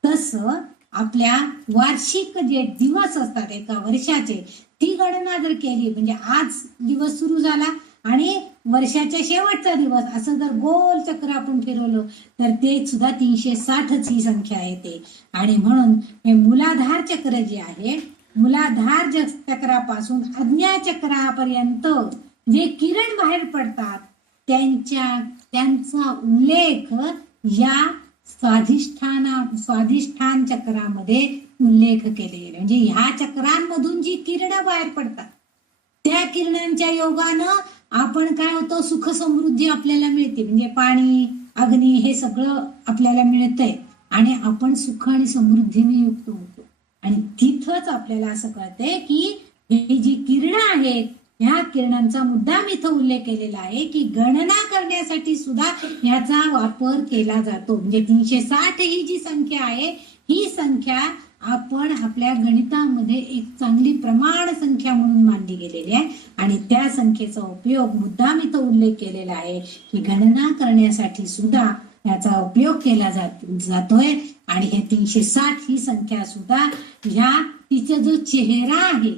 तसं आपल्या वार्षिक जे दिवस असतात एका वर्षाचे, ती गणना जर केली म्हणजे आज दिवस सुरू झाला आणि वर्षाच्या शेवटचा दिवस असं जर गोल चक्र आपण फिरवलं तर ते सुद्धा 360च ही संख्या येते. आणि म्हणून हे मूलाधार चक्र जे आहे, मूलाधार चक्रापासून आज्ञा चक्रापर्यंत जे किरण बाहेर पडतात त्यांचा उल्लेख या स्वाधिष्ठान चक्रामध्ये उल्लेख केले गेले. म्हणजे ह्या चक्रांमधून जी किरण बाहेर पडतात त्या किरणांच्या योगानं आपण काय होतं, सुख समृद्धी आपल्याला मिळते. म्हणजे पाणी अग्नी हे सगळं आपल्याला मिळतंय आणि आपण सुख आणि समृद्धीने युक्त होतो. आणि तिथंच आपल्याला असं कळतंय की ही जी किरणं आहेत ह्या किरणांचा मुद्दाम इथं उल्लेख केलेला आहे की गणना करण्यासाठी सुद्धा ह्याचा वापर केला जातो. म्हणजे 360 ही जी संख्या आहे ही संख्या आपण आपल्या गणितामध्ये एक चांगली प्रमाण संख्या म्हणून मानली गेलेली आहे. आणि त्या संख्येचा उपयोग मुद्दाम इथं उल्लेख केलेला आहे की गणना करण्यासाठी सुद्धा याचा उपयोग केला जातोय. आणि हे 360 ही संख्या सुद्धा ह्या तिचा जो चेहरा आहे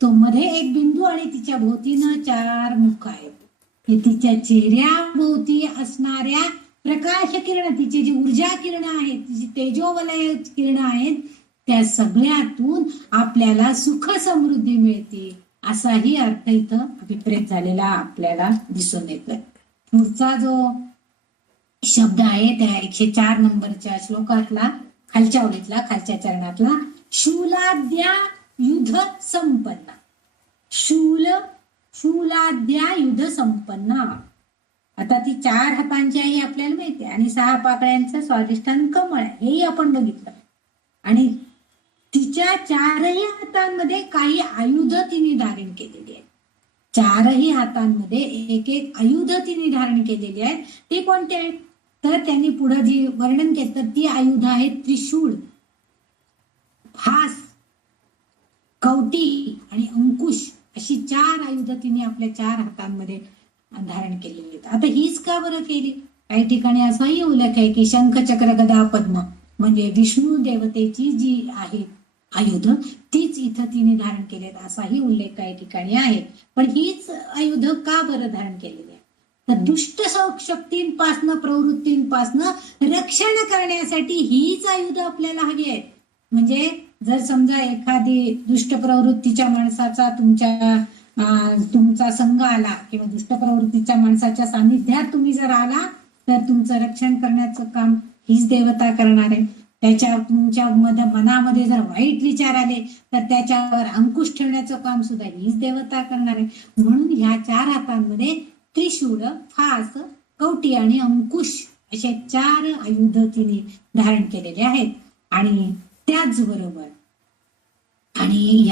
तो मध्ये एक बिंदू आणि तिच्या भोवतीनं 4 मुख आहेत. हे तिच्या चेहऱ्याभोवती असणाऱ्या प्रकाश किरण, तिची जी ऊर्जा किरण आहेत, तिची तेजोवलय किरण आहेत, त्या सगळ्यातून आपल्याला सुख समृद्धी मिळते असाही अर्थ इथं अभिप्रेत झालेला आपल्याला दिसून येतोय. पुढचा जो शब्द आहे त्या 104 नंबरच्या श्लोकातला खालच्या ओळीतला, खालच्या चरणातला, शूलाद्या युद्ध संपन्ना. शूलाद्या युद्ध संपन्ना. आता ती 4 हातांची आहे आपल्याला माहिती आहे आणि 6 पाकळ्यांचं स्वाधिष्ठान कमळ आहे हेही आपण बघितलं. आणि तिच्या 4ही हातांमध्ये काही आयुध तिने धारण केलेली आहेत. 4ही हातांमध्ये एक एक आयुध तिने धारण केलेली आहेत. ती कोणती आहेत तर त्यांनी पुढे जी वर्णन केलं तर ती आयुध आहेत त्रिशूळ, फास, कवटी आणि अंकुश अशी 4 आयुध तिने आपल्या 4 हातांमध्ये धारण केलेली आहेत. आता हीच का बरं केली? काही ठिकाणी असाही उल्लेख आहे की शंख चक्र गदा पद्म म्हणजे विष्णू देवतेची जी आहे आयुध तीच इथं तिने धारण केलेत असाही उल्लेख काही ठिकाणी आहे. पण हीच आयुध का बरं धारण केलेली आहे तर दुष्ट शक्तींपासनं प्रवृत्तींपासनं रक्षण करण्यासाठी हीच आयुध आपल्याला हवी आहेत. म्हणजे जर समजा एखादी दुष्ट प्रवृत्तीच्या माणसाचा तुमचा संघ आला किंवा दुष्ट प्रवृत्तीच्या माणसाच्या सानिध्यात तुम्ही जर आला तर तुमचं रक्षण करण्याचं काम हीच देवता करणार आहे. तुमच्या मनामध्ये जर वाईट विचार आले तर त्याच्यावर अंकुश ठेवण्याचं काम सुद्धा हीच देवता करणार आहे. म्हणून ह्या 4 हातांमध्ये त्रिशूळ, फास, कवटी आणि अंकुश असे 4 आयुध तिने धारण केलेले आहेत. आणि त्याचबरोबर आणि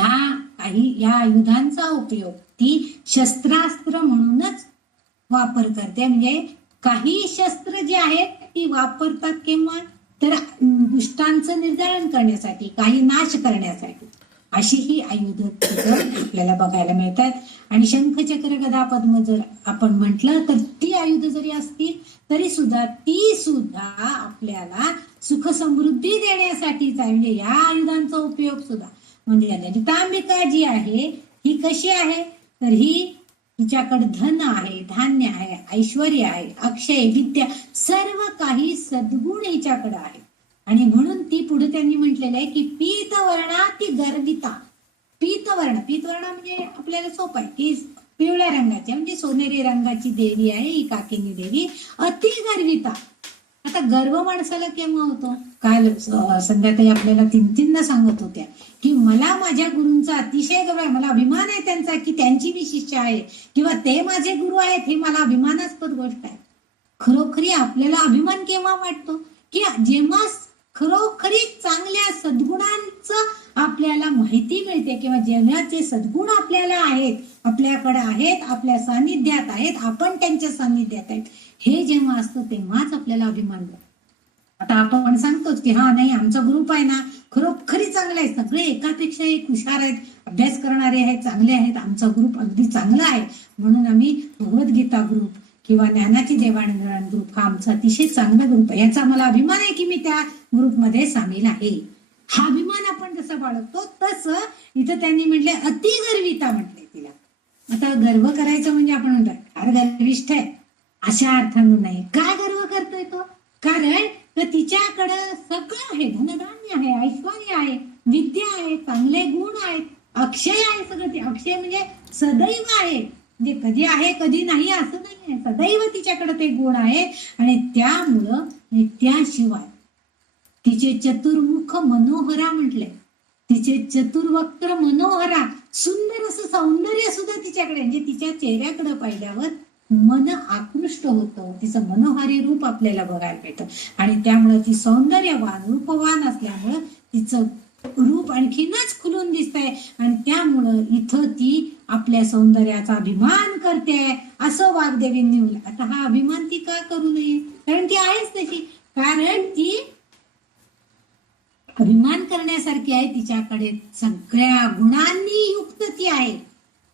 या आयुधांचा उपयोग ती शस्त्रास्त्र म्हणूनच वापर करते. म्हणजे काही शस्त्र जी आहेत ती वापरतात केव्हा, तर दुष्टांचं निर्धारण करण्यासाठी, काही नाश करण्यासाठी, अशी ही आयुध आपल्याला बघायला मिळतात. आणि शंख चक्र गदा पद्म जर आपण म्हटलं तर ती आयुध जरी असतील तरी सुद्धा ती सुद्धा आपल्याला सुख समृद्धी देण्यासाठीच आहे. म्हणजे या आयुधांचा उपयोग सुद्धा म्हणजे ललितांबिका जी आहे ही कशी आहे, तर ही तिच्याकडे धन आहे, धान्य आहे, ऐश्वर आहे, अक्षय विद्या, सर्व काही सद्गुण हिच्याकडे आहे. आणि म्हणून ती पुढे त्यांनी म्हटलेलं आहे की पीतवर्णा ती गर्विता. पीतवर्ण म्हणजे आपल्याला सोपं आहे की पिवळ्या रंगाची म्हणजे सोनेरी रंगाची देवी आहे ही काकिनी देवी. अति गर्विता. आता गर्व माणसाला केव्हा होतो, काल संध्याताई आपल्याला तीन सांगत होत्या की मला माझ्या गुरूंचा अतिशय गर्व आहे, मला अभिमान आहे त्यांचा की त्यांची मी शिष्य आहे किंवा ते माझे गुरु आहेत, हे मला अभिमानास्पद गोष्ट आहे. खरोखरी आपल्याला अभिमान केव्हा वाटतो की जेव्हा खरोखरी चांगल्या सद्गुणांचं आपल्याला माहिती मिळते किंवा जेव्हा जे सद्गुण आपल्याला आहेत, आपल्याकडे आहेत, आपल्या सानिध्यात आहेत, आपण त्यांच्या सानिध्यात आहेत, हे जेव्हा असतं तेव्हाच आपल्याला अभिमान वाटतो. आता आपण सांगतोच की हा नाही आमचा ग्रुप आहे ना खरोखरी चांगला आहे, सगळे एकापेक्षा एक हुशार आहेत, अभ्यास करणारे आहेत, चांगले आहेत, आमचा ग्रुप अगदी चांगला आहे, म्हणून आम्ही भगवद्गीता ग्रुप किंवा ज्ञानाची देवाणघेवाण ग्रुप हा आमचा अतिशय चांगला ग्रुप आहे, याचा मला अभिमान आहे की मी त्या ग्रुपमध्ये सामील आहे. हा अभिमान आपण जसं बाळगतो तसं इथं त्यांनी म्हटले अतिगर्विता म्हटले तिला. आता गर्व करायचं म्हणजे आपण म्हणतो फार गर्विष्ठ आहे अशा अर्थानं नाही. काय गर्व करतोय तो, कारण तिच्याकडं सगळं आहे, धनधान्य आहे, ऐश्वर्य आहे, विद्या आहे, चांगले गुण आहेत, अक्षय आहे, सगळं ते अक्षय म्हणजे सदैव आहे, म्हणजे कधी आहे कधी नाही असं नाही आहे, सदैव तिच्याकडे ते गुण आहेत. आणि त्यामुळं त्याशिवाय तिचे चतुर्मुख मनोहरा म्हटले, तिचे चतुर्वक्त्र मनोहरा, सुंदर असं सौंदर्य सुद्धा तिच्याकडे, म्हणजे तिच्या चेहऱ्याकडे पाहिल्यावर मन आकृष्ट होतं, तिचं मनोहारी रूप आपल्याला बघायला मिळतं. आणि त्यामुळे ती सौंदर्यवान रूपवान असल्यामुळं तिचं रूप आणखीनच खुलून दिसतंय. आणि त्यामुळं इथं ती आपल्या सौंदर्याचा अभिमान करते असं वाग्देवींनी म्हणलं. आता हा अभिमान ती का करू नये, कारण ती आहेच तशी, कारण ती अभिमान करण्यासारखी आहे, तिच्याकडे सगळ्या गुणांनी युक्त ती आहे.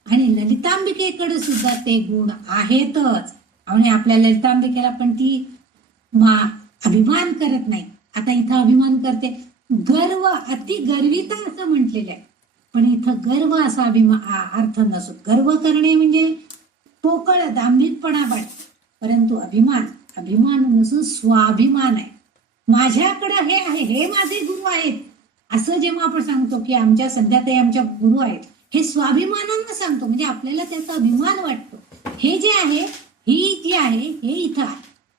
आणि ललितांबिकेकडे सुद्धा ते गुण आहेतच. आणि आपल्या ललितांबिकेला पण ती अभिमान करत नाही. आता इथं अभिमान करते, गर्व अति गर्विता असं म्हटलेलं आहे, पण इथं गर्व असा अर्थ नसतो. गर्व करणे म्हणजे पोकळ दांभिकपणा वाटत, परंतु अभिमान नसून स्वाभिमान आहे. माझ्याकडं हे आहे, हे माझे गुरु आहेत असं जेव्हा आपण सांगतो की आमच्या सध्या ते आमच्या गुरु आहेत, हे स्वाभिमानानं सांगतो, म्हणजे आपल्याला त्याचा अभिमान वाटतो. हे जे आहे, ही जी आहे हे इथं आहे,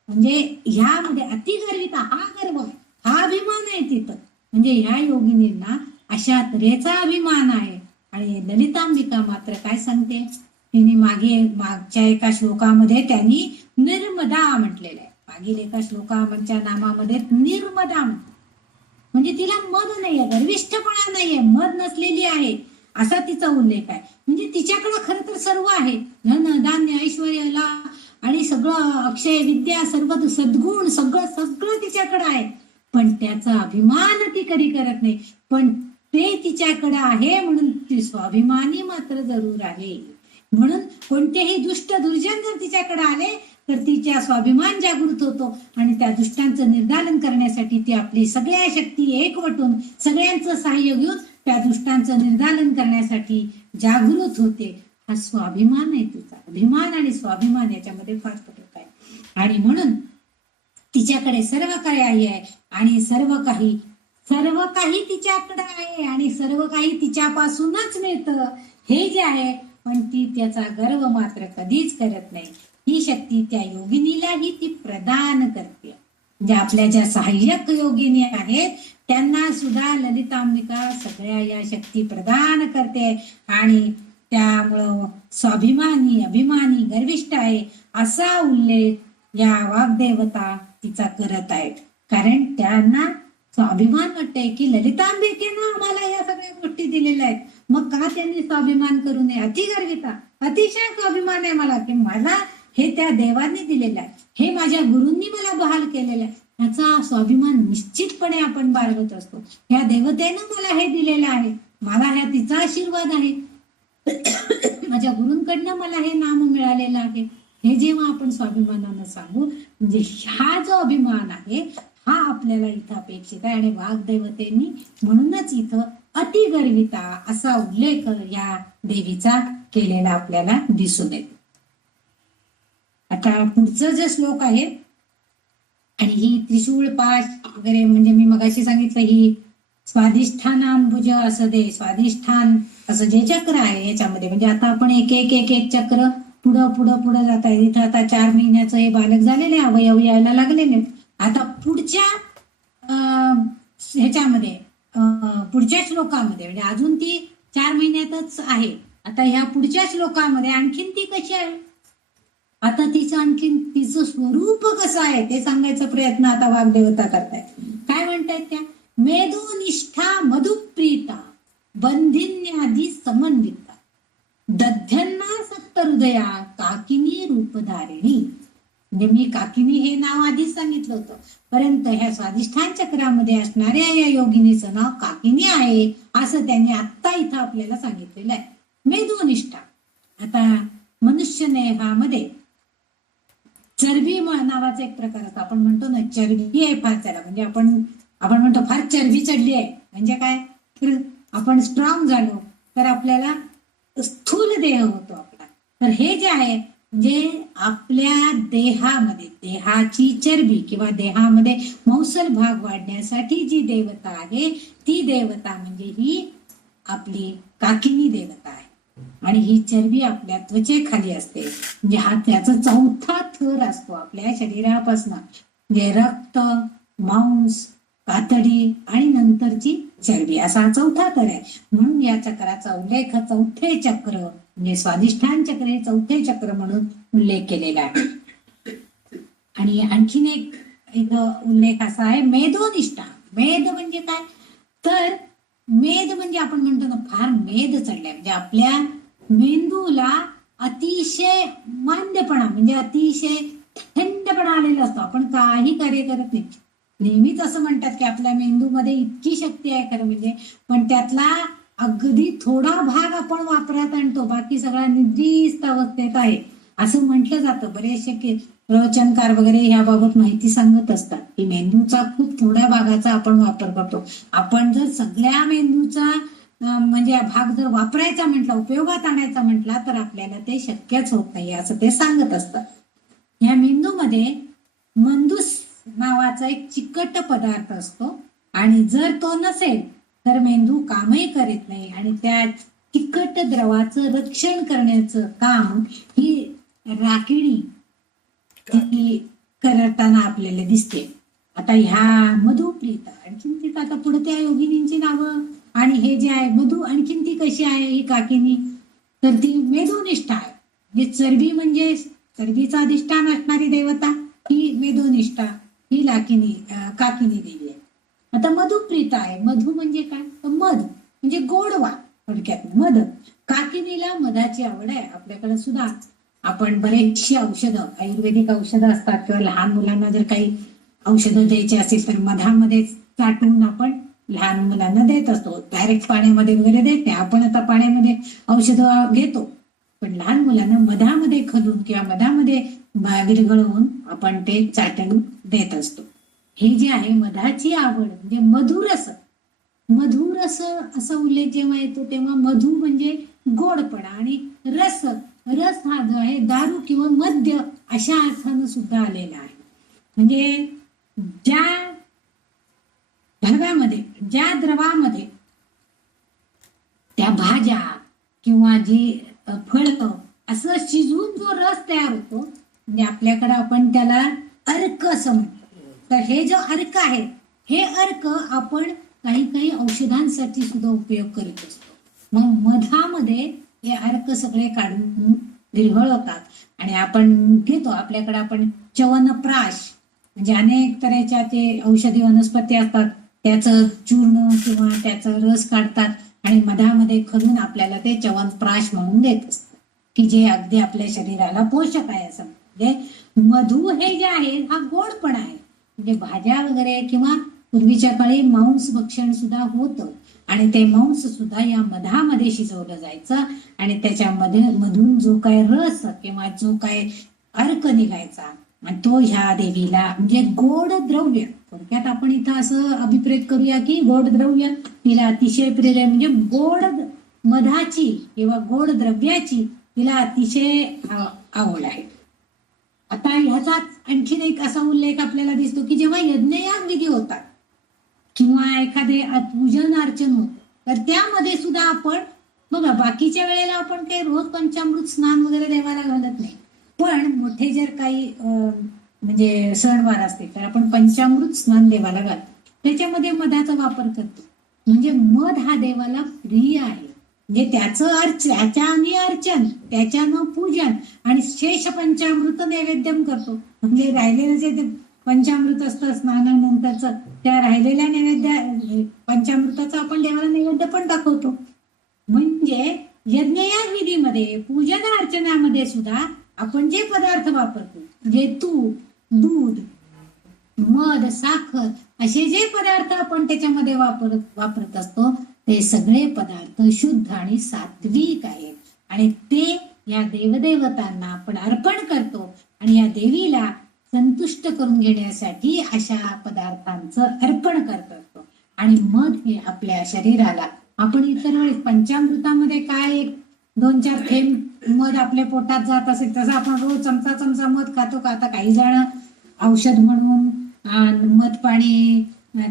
म्हणजे ह्यामध्ये अतिगर्विता हा गर्व आहे, हा अभिमान आहे तिथं. म्हणजे ह्या योगिनींना अशा तऱ्हेचा अभिमान आहे. आणि ललितांबिका मात्र काय सांगते, तिने मागच्या एका श्लोकामध्ये त्यांनी निर्मदा म्हटलेलं आहे. मागील एका श्लोकाच्या नामामध्ये निर्मदा म्हणजे तिला मद नाहीये, गर्विष्ठपणा नाहीये, मद नसलेली आहे असा तिचा उल्लेख आहे. म्हणजे तिच्याकडे खरं तर सर्व आहे, धन धान्य ऐश्वर्य आणि सगळं अक्षय विद्या, सर्व सद्गुण, सगळं तिच्याकडे आहे, पण त्याचा अभिमान ती कधी करत नाही. पण ते तिच्याकडे आहे म्हणून ती स्वाभिमानी मात्र जरूर आहे. म्हणून कोणतेही दुष्ट दुर्जन जर तिच्याकडे आले तर तिच्या स्वाभिमान जागृत होतो आणि त्या दुष्टांचं निर्दालन करण्यासाठी ती आपली सगळ्या शक्ती एकवटून सगळ्यांचं सहाय्य घेऊन त्या दुष्टांचं निर्दालन करण्यासाठी जागृत होते. हा स्वाभिमान आहे तिचा. अभिमान आणि स्वाभिमान याच्यामध्ये फार फरक आहे. आणि म्हणून तिच्याकडे सर्व काही आहे आणि सर्व काही तिच्याकडे आहे आणि सर्व काही तिच्यापासूनच मिळतं हे जे आहे, पण ती त्याचा गर्व मात्र कधीच करत नाही. ही शक्ती त्या योगिनीलाही ती प्रदान करते. म्हणजे आपल्या ज्या सहाय्यक योगिनी आहेत त्यांना सुद्धा ललितांबिका सगळ्या या शक्ती प्रदान करते. आणि त्यामुळं स्वाभिमानी, अभिमानी, गर्विष्ठ आहे असा उल्लेख या वाग्देवता तिचा करत आहेत. कारण त्यांना स्वाभिमान वाटतंय की ललितांबिकेनं आम्हाला या सगळ्या गोष्टी दिलेल्या आहेत. मग का त्यांनी स्वाभिमान करू नये? अतिगर्विता, अतिशय स्वाभिमान आहे मला की मला हे त्या देवांनी दिलेलं आहे, हे माझ्या गुरूंनी मला बहाल केलेलं आहे. ह्याचा स्वाभिमान निश्चितपणे आपण बाळगत असतो. या देवतेनं मला हे दिलेलं आहे, मला ह्या तिचा आशीर्वाद आहे, माझ्या गुरूंकडनं मला हे नाम मिळालेलं आहे. हे जेव्हा आपण स्वाभिमानानं सांगू, म्हणजे हा जो अभिमान आहे हा आपल्याला इथं अपेक्षित आहे. आणि वाग्देवतेनी म्हणूनच इथं अतिगर्विता असा उल्लेख या देवीचा केलेला आपल्याला दिसून येतो. आता पुढचं जे श्लोक आहे, आणि ही त्रिशूळ पाश वगैरे म्हणजे मी मगाशी सांगितलं ही स्वाधिष्ठानांबुज असं दे, स्वाधिष्ठान असं जे चक्र आहे याच्यामध्ये, म्हणजे आता आपण एक एक एक एक चक्र पुढं पुढं पुढं जात आहे. इथं आता 4 महिन्याचं हे बालक झालेले, अवयव यायला लागलेले. आता पुढच्या ह्याच्यामध्ये पुढच्या श्लोकामध्ये म्हणजे अजून ती 4 महिन्यातच आहे. आता ह्या पुढच्या श्लोकामध्ये आणखीन ती कशी आहे, आता तिचं आणखीन तिचं स्वरूप कसं आहे ते सांगायचा प्रयत्न आता वाग्देवता करतायत. काय म्हणतायत त्या? मेधोनिष्ठा मधुप्रीता बंधिन्यादी समन्विता दध्यन्ना सक्त हृदया काकिनी रूपधारिणी. म्हणजे मी काकिनी हे नाव आधीच सांगितलं होतं, परंतु ह्या स्वाधिष्ठान चक्रामध्ये असणाऱ्या या योगिनीचं नाव काकिनी आहे असं त्यांनी आत्ता इथं आपल्याला सांगितलेलं आहे. मेधोनिष्ठा, आता मनुष्य नेहामध्ये चरबी नावाचा एक प्रकार असतो. आपण म्हणतो ना चरबी आहे फार त्याला, म्हणजे आपण म्हणतो फार चरबी चढली आहे, म्हणजे काय, तर आपण स्ट्रॉंग झालो तर आपल्याला स्थूल देह होतो आपला. तर हे जे आहे म्हणजे आपल्या देहामध्ये देहाची चरबी किंवा देहामध्ये मौसल भाग वाढण्यासाठी जी देवता आहे ती देवता म्हणजे ही आपली काकिनी देवता आहे. आणि ही चरबी आपल्या त्वचेखाली असते, म्हणजे हा त्याचा 4था थर असतो आपल्या शरीरापासून, म्हणजे रक्त, मांस, कातडी आणि नंतरची चरबी असा हा 4था थर आहे. म्हणून या चक्राचा उल्लेख 4थे चक्र म्हणजे स्वाधिष्ठान चक्र हे 4थे चक्र म्हणून उल्लेख केलेला आहे. आणि आणखीन एक इथं उल्लेख असा आहे मेधोनिष्ठा. मेध म्हणजे काय, तर मेध म्हणजे आपण म्हणतो ना फार मेध चढलाय, म्हणजे आपल्या मेंदूला अतिशय मांद्यपणा म्हणजे अतिशय थंडपणा आलेला असतो. आपण काही कार्य करत नाही. नेहमीच असं म्हणतात की आपल्या मेंदूमध्ये इतकी शक्ती आहे खरं म्हणजे, पण त्यातला अगदी थोडा भाग आपण वापरात आणतो, बाकी सगळा निद्रिस्त अवस्थेत आहे असं म्हटलं जातं. बरेचसे प्रवचनकार वगैरे याबाबत माहिती सांगत असतात की मेंदूचा खूप थोड्या भागाचा आपण वापर करतो. आपण जर सगळ्या मेंदूचा म्हणजे भाग जर वापरायचा म्हटला, उपयोगात आणायचा म्हटला तर आपल्याला ते शक्यच होत नाही असं ते सांगत असतात. या मेंदूमध्ये मंदूस नावाचा एक चिकट पदार्थ असतो, आणि जर तो नसेल तर मेंदू कामही करीत नाही. आणि त्या चिकट द्रवाचं रक्षण करण्याचं काम ही राखिणी करताना आपल्याला दिसते. आता ह्या मधुप्रीता आणखीन ती आता पुढे त्या योगिनींची नावं, आणि हे जे आहे मधु आणखीन ती कशी आहे ही काकिनी, तर ती मेधोनिष्ठा आहे. म्हणजे चरबी म्हणजे चरबीचा अधिष्ठान असणारी देवता ही मेधोनिष्ठा ही काकिनी देवी आहे. आता मधुप्रीता आहे. मधु म्हणजे काय, मध म्हणजे गोडवा, थोडक्यात मध. काकिनीला मधाची आवड आहे. आपल्याकडे सुद्धा आपण बरेचशी औषधं, आयुर्वेदिक औषधं असतात किंवा लहान मुलांना जर काही औषधं द्यायची असेल तर मधामध्ये चाटून आपण लहान मुलांना देत असतो. डायरेक्ट पाण्यामध्ये वगैरे देत नाही. आपण आता पाण्यामध्ये औषधं घेतो, पण लहान मुलांना मधामध्ये खलून किंवा मधामध्ये विरघळवून आपण ते चाटून देत असतो. हे जे आहे मधाची आवड म्हणजे मधुरस. मधुरस असा उल्लेख जेव्हा येतो तेव्हा मधु म्हणजे गोडपणा, आणि रस हा जो आहे दारू किंवा मद्य अशा अर्थानं सुद्धा आलेला आहे. म्हणजे ज्या ज्या द्रवामध्ये त्या भाज्या किंवा जी फळं असं शिजवून जो रस तयार होतो, म्हणजे आपल्याकडे आपण त्याला अर्क असं म्हणतो. तर हे जो अर्क आहे हे अर्क आपण काही औषधांसाठी सुद्धा उपयोग करीत असतो. मग मधामध्ये हे अर्क सगळे काढून विरघळवतात आणि आपण घेतो. आपल्याकडे आपण च्यवनप्राश म्हणजे अनेक तऱ्हेच्या ते औषधी वनस्पती असतात, त्याचं चूर्ण किंवा त्याचा रस काढतात आणि मधामध्ये खरून आपल्याला ते च्यवनप्राश म्हणून देत असतात, की जे अगदी आपल्या शरीराला पोषक आहे. असं म्हणजे मधु हे जे आहे हा गोडपणा आहे. म्हणजे भाज्या वगैरे किंवा पूर्वीच्या काळी मांस भक्षण सुद्धा होतं आणि ते मांस सुद्धा या मधामध्ये शिजवलं जायचं आणि त्याच्यामध्ये मधून जो काय रस किंवा जो काय अर्क निघायचा आणि तो ह्या देवीला म्हणजे गोड द्रव्य, थोडक्यात आपण इथं असं अभिप्रेत करूया की गोड द्रव्य तिला अतिशय प्रिय, म्हणजे गोड मधाची किंवा गोड द्रव्याची तिला अतिशय आवड आहे. आता ह्याचाच आणखीन एक असा उल्लेख आपल्याला दिसतो की जेव्हा यज्ञयाग विधी होतात किंवा एखादे पूजन अर्चन होत, तर त्यामध्ये सुद्धा आपण बघा, बाकीच्या वेळेला आपण काही रोज पंचामृत स्नान वगैरे देवाला घालत नाही, पण मोठे जर काही म्हणजे सणवार असते तर आपण पंचामृत स्नान देवाला घालतो, त्याच्यामध्ये मधाचा वापर करतो. म्हणजे मध हा देवाला प्रिय आहे. म्हणजे त्याच्याने अर्चन, त्याच्यानं पूजन आणि शेष पंचामृत नैवेद्यम करतो. म्हणजे राहिलेलं जे पंचामृत असतं स्नानानंतरचं, त्या राहिलेल्या नैवेद्य पंचामृताचा आपण देवाला नैवेद्य पण दाखवतो. म्हणजे यज्ञयाग विधीमध्ये पूजन अर्चनामध्ये सुद्धा आपण जे पदार्थ वापरतो, जे तूप, दूध, मध, साखर असे जे पदार्थ आपण त्याच्यामध्ये वापरत असतो, ते सगळे पदार्थ शुद्ध आणि सात्विक आहेत आणि ते या देवदेवतांना आपण अर्पण करतो आणि या देवीला संतुष्ट करून घेण्यासाठी अशा पदार्थांचं अर्पण करत असतो. आणि मध हे आपल्या शरीराला, आपण इतर वेळेस पंचामृतामध्ये काय 2-4 थेंब मध आपल्या पोटात जात असेल, तसं आपण रोज चमचा मध खातो का? आता काही जण औषध म्हणून मध पाणी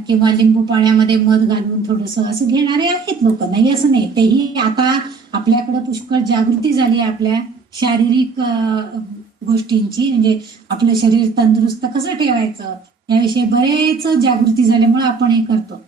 किंवा लिंबू पाण्यामध्ये मध घालून थोडस असं घेणारे आहेत लोक, नाही असं नाही. तेही आता आपल्याकडे पुष्कळ जागृती झाली आपल्या शारीरिक गोष्टींची, म्हणजे आपलं शरीर तंदुरुस्त कसं ठेवायचं याविषयी बरेच जागृती झाल्यामुळे आपण हे करतो.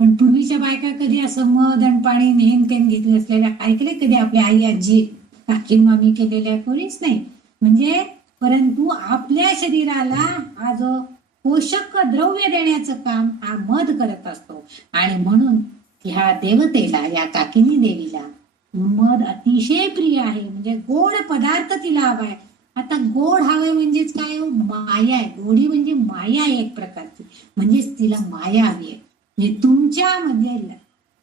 पण पूर्वीच्या बायका कधी असं मध आणि पाणी नेहमी तेन घेतले असलेल्या ऐकले कधी आपल्या आई, आजी, काकी, मामी केलेल्या कोणीच नाही. म्हणजे परंतु आपल्या शरीराला हा जो पोषक द्रव्य देण्याचं काम हा मध करत असतो आणि म्हणून ह्या देवतेला, या काकिनी देवीला मध अतिशय प्रिय आहे. म्हणजे गोड पदार्थ तिला हवाय. आता गोड हवंय म्हणजेच काय? माया आहे. गोडी म्हणजे माया आहे एक प्रकारची, म्हणजेच तिला माया हवी आहे. म्हणजे तुमच्यामध्ये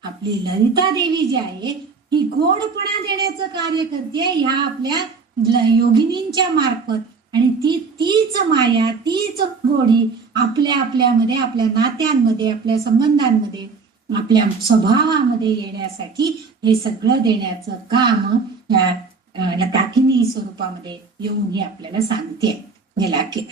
आपली ललिता देवी जी आहे ही गोडपणा देण्याचं कार्य करते ह्या आपल्या योगिनींच्या मार्फत, आणि तीच माया, तीच गोडी आपल्यामध्ये, आपल्या नात्यांमध्ये, आपल्या संबंधांमध्ये, आपल्या स्वभावामध्ये येण्यासाठी हे सगळं देण्याचं काम या काकिनी स्वरूपामध्ये येऊन ही आपल्याला सांगते.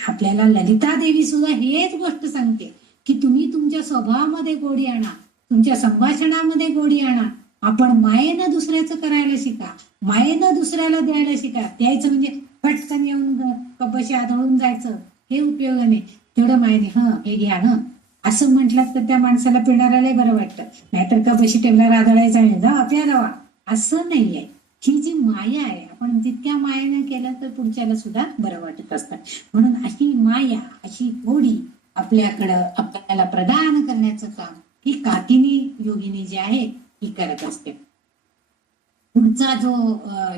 आपल्याला ललिता देवी सुद्धा हेच गोष्ट सांगते की तुम्ही तुमच्या स्वभावामध्ये गोडी आणा, तुमच्या संभाषणामध्ये गोडी आणा. आपण मायेनं दुसऱ्याचं करायला शिका, मायेनं दुसऱ्याला द्यायला शिका. द्यायचं म्हणजे पटकन येऊन कपशी आदळून जायचं हे उपयोगाने, तेवढं मायने हे घ्या असं म्हटलं तर त्या माणसाला पिणाऱ्याला बरं वाटतं. नाहीतर कपशी टेबलावर आदळायचं आणि जावा प्या जावा, असं नाहीये. ही जी माया आहे, आपण जितक्या मायेनं केलं तर पुढच्याला सुद्धा बरं वाटत असतं. म्हणून अशी माया, अशी गोडी आपल्याला प्रदान करण्याचं काम ही काकिनी योगिनी जी आहे ही करत असते. पुढचा जो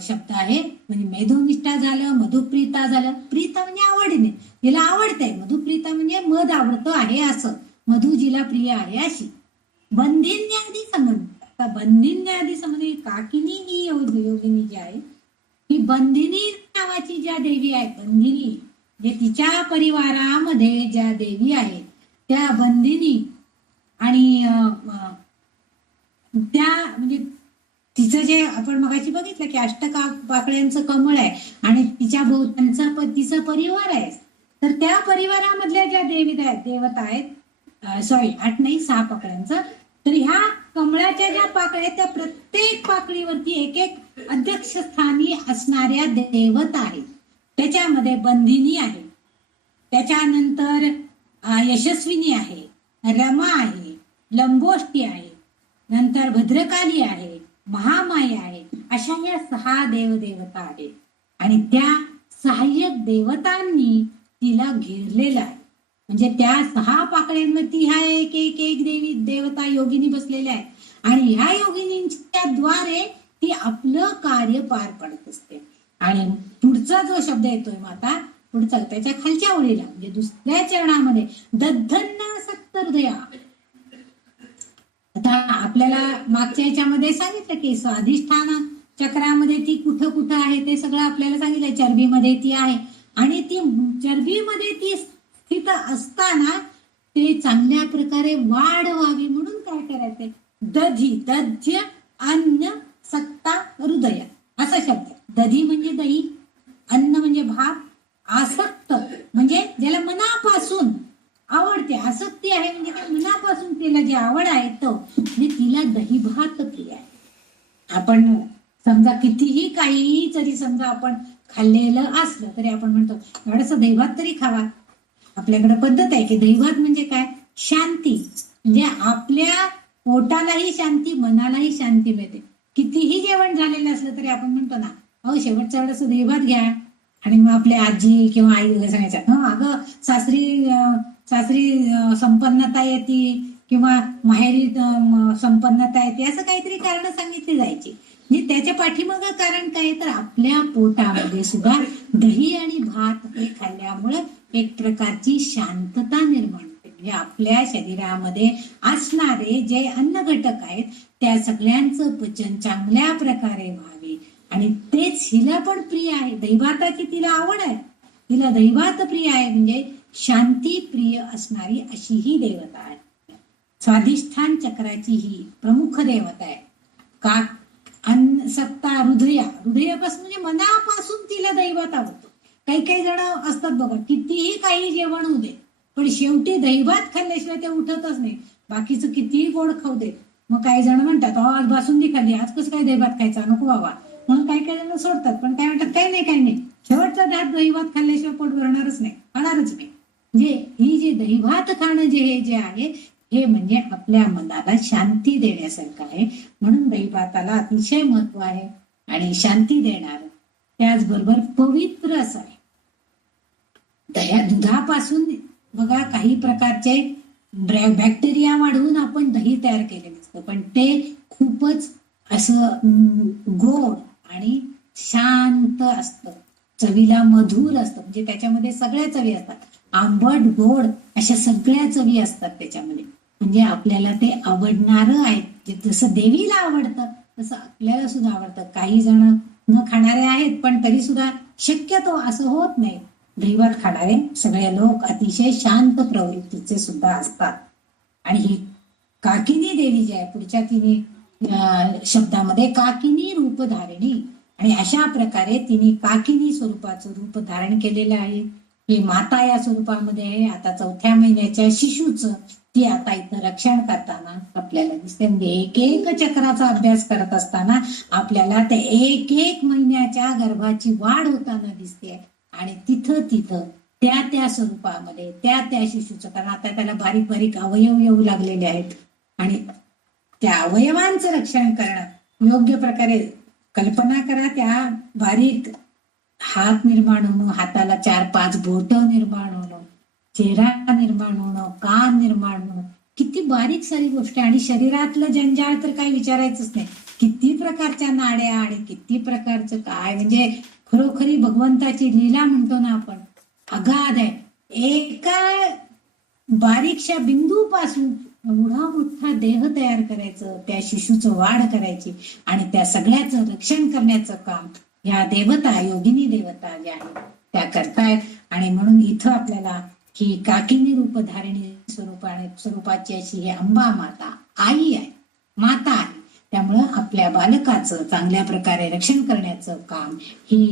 शब्द आहे म्हणजे मेधोनिष्ठा झालं, मधुप्रीता झालं. प्रीता म्हणजे आवडीने, जिला आवडते. मधुप्रीता म्हणजे मध आवडतं आहे असं, मधु जिला प्रिय आहे अशी. बंधिन्यादी संबंध, आता बंधिन्यादी संबंधी काकिनी ही योगिनी जी आहे ही बंधिनी नावाची ज्या देवी आहे, बंधिनी जे तिच्या परिवारामध्ये ज्या देवी आहेत त्या बंधिनी, आणि त्या म्हणजे तिचं जे आपण मगाशी बघितलं की पाकळ्यांचं कमळ आहे आणि तिच्या भोवतांचा तिचा परिवार आहे, तर त्या परिवारामधल्या ज्या देवता आहेत, 8 नाही 6 पाकळ्यांचं, तर ह्या कमळाच्या ज्या पाकळ्या आहेत त्या प्रत्येक पाकळीवरती एक अध्यक्षस्थानी असणाऱ्या देवता आहेत. त्याच्यामध्ये बंधिनी आहे, त्याच्यानंतर यशस्विनी आहे, रमा आहे, लंबोष्टी आहे, नंतर भद्रकाली आहे, महामाया आहे. अशा या 6 देवदेवता आहेत आणि त्या सहाय्यक देवतांनी तिला घेरलेलं आहे. म्हणजे त्या 6 पाकळ्यांवरती ह्या एक एक एक देवी देवता योगिनी बसलेल्या आहेत आणि ह्या योगिनींच्या द्वारे ती आपलं कार्य पार पडत असते. आणि पुढचा जो शब्द येतोय माता पुढचा त्याच्या खालच्या ओळीला म्हणजे दुसऱ्या चरणामध्ये दद्धन्ना सत्तहृदया. आता आपल्याला मागच्या याच्यामध्ये सांगितलं की स्वाधिष्ठान चक्रामध्ये ती कुठं कुठं आहे ते सगळं आपल्याला सांगितलं. चरबीमध्ये ती आहे आणि ती चरबीमध्ये ती स्थित असताना ते चांगल्या प्रकारे वाढ व्हावी म्हणून काय करायचंय, दधी दध्य अन्न सत्ता हृदय असा शब्द. दधी म्हणजे दही, अन्न म्हणजे भात, आसक्त म्हणजे ज्याला मनापासून आवडते, आसक्ती आहे म्हणजे काय मनापासून तिला जी आवड आहे तो म्हणजे तिला दही भात प्रिय आहे. आपण समजा कितीही काहीही जरी समजा आपण खाल्लेलं असलं तरी आपण म्हणतो थोडंसं दहीभात तरी खावा. आपल्याकडे पद्धत आहे की दहीभात म्हणजे काय, शांती. म्हणजे आपल्या पोटालाही शांती, मनालाही शांती मिळते. कितीही जेवण झालेलं असलं तरी आपण म्हणतो ना अहो शेवटच्या वेळेस दहीभात घ्या. आणि मग आपल्या आजी किंवा आईला सांगायचं अगं सासरी संपन्नता येते किंवा माहेरी संपन्नता येते असं काहीतरी कारण सांगितली जायची. म्हणजे त्याच्या पाठीमागं कारण काय तर आपल्या पोटामध्ये सुद्धा दही आणि भात हे खाल्ल्यामुळे एक प्रकारची शांतता निर्माण होते. म्हणजे आपल्या शरीरामध्ये असणारे जे अन्न घटक आहेत त्या सगळ्यांचं पचन चांगल्या प्रकारे व्हावे आणि तेच हिला पण प्रिय आहे. दहीभाताची तिला आवड आहे, तिला दहीभात प्रिय आहे म्हणजे शांती प्रिय असणारी अशी ही देवता आहे. स्वाधिष्ठान चक्राची ही प्रमुख देवता आहे. का अन्न सत्ता हृदया, हृदयापासून म्हणजे मनापासून तिला दहीभात आवडतो. काही काही जण असतात बघा कितीही काही जेवण होऊ दे पण शेवटी दहीभात खाल्ल्याशिवाय ते उठतच नाही. बाकीचं कितीही गोड खाऊ दे. मग काही जण म्हणतात आज बासुंदी खाल्ली आज कसं काय दहीभात खायचा, नको बाबा म्हणून काही काही जण सोडतात. पण काय म्हणतात काही नाही शेवटचा घात दहीभात खाल्ल्याशिवाय पोट भरणारच नाही, खाणारच नाही. म्हणजे ही जी दहीभात खाणं जे आहे हे म्हणजे आपल्या मनाला शांती देण्यासारखं आहे. म्हणून दहीभाताला अतिशय महत्व आहे आणि शांती देणार त्याचबरोबर पवित्र असं आहे. दुधापासून बघा काही प्रकारचे बॅक्टेरिया वाढवून आपण दही तयार केलेलं असतं पण ते खूपच असं गोड आणि शांत असतं, चवीला मधुर असतं. म्हणजे त्याच्यामध्ये सगळ्या चवी असतात, आंबट गोड अशा सगळ्या चवी असतात त्याच्यामध्ये. म्हणजे आपल्याला ते आवडणारं आहे. जसं देवीला आवडतं तसं आपल्याला सुद्धा आवडतं. काही जण न खाणारे आहेत पण तरी सुद्धा शक्यतो असं होत नाही. दहीभात खाणारे सगळे लोक अतिशय शांत प्रवृत्तीचे सुद्धा असतात. आणि ही काकिनी देवी जी आहे पुढच्या तिने शब्दामध्ये काकिनी रूप धारिणी आणि अशा प्रकारे तिने काकिनी स्वरूपाचं रूप धारण केलेलं आहे. ही माता या स्वरूपामध्ये आहे. आता 4थ्या महिन्याच्या शिशूचं ती आता इथं रक्षण करताना आपल्याला दिसते. म्हणजे एक एक चक्राचा अभ्यास करत असताना आपल्याला ते एक एक महिन्याच्या गर्भाची वाढ होताना दिसते आणि तिथं त्या स्वरूपामध्ये त्या शिशूचं, कारण आता त्याला बारीक बारीक अवयव येऊ लागलेले आहेत आणि त्या अवयवांचं रक्षण करणं योग्य प्रकारे. कल्पना करा त्या बारीक हात निर्माण होणं, हाताला 4-5 बोट निर्माण होणं, चेहरा निर्माण होणं, कान निर्माण होणं, किती बारीक सारी गोष्ट. आणि शरीरातलं जंजाळ तर काही विचारायचंच नाही. किती प्रकारच्या नाड्या आणि किती प्रकारचं काय, म्हणजे खरोखरी भगवंताची लीला म्हणतो ना आपण, अगाध आहे. एका बारीकशा बिंदूपासून एवढा मोठा देह तयार करायचं, त्या शिशूचं वाढ करायची आणि त्या सगळ्याचं रक्षण करण्याचं काम या देवता, योगिनी देवता ज्या आहेत त्या करतायत. आणि म्हणून इथं आपल्याला ही काकिनी रूप धारिणी स्वरूपाची अशी ही अंबा माता आई आहे, माता आहे. त्यामुळं आपल्या बालकाचं चांगल्या प्रकारे रक्षण करण्याचं काम ही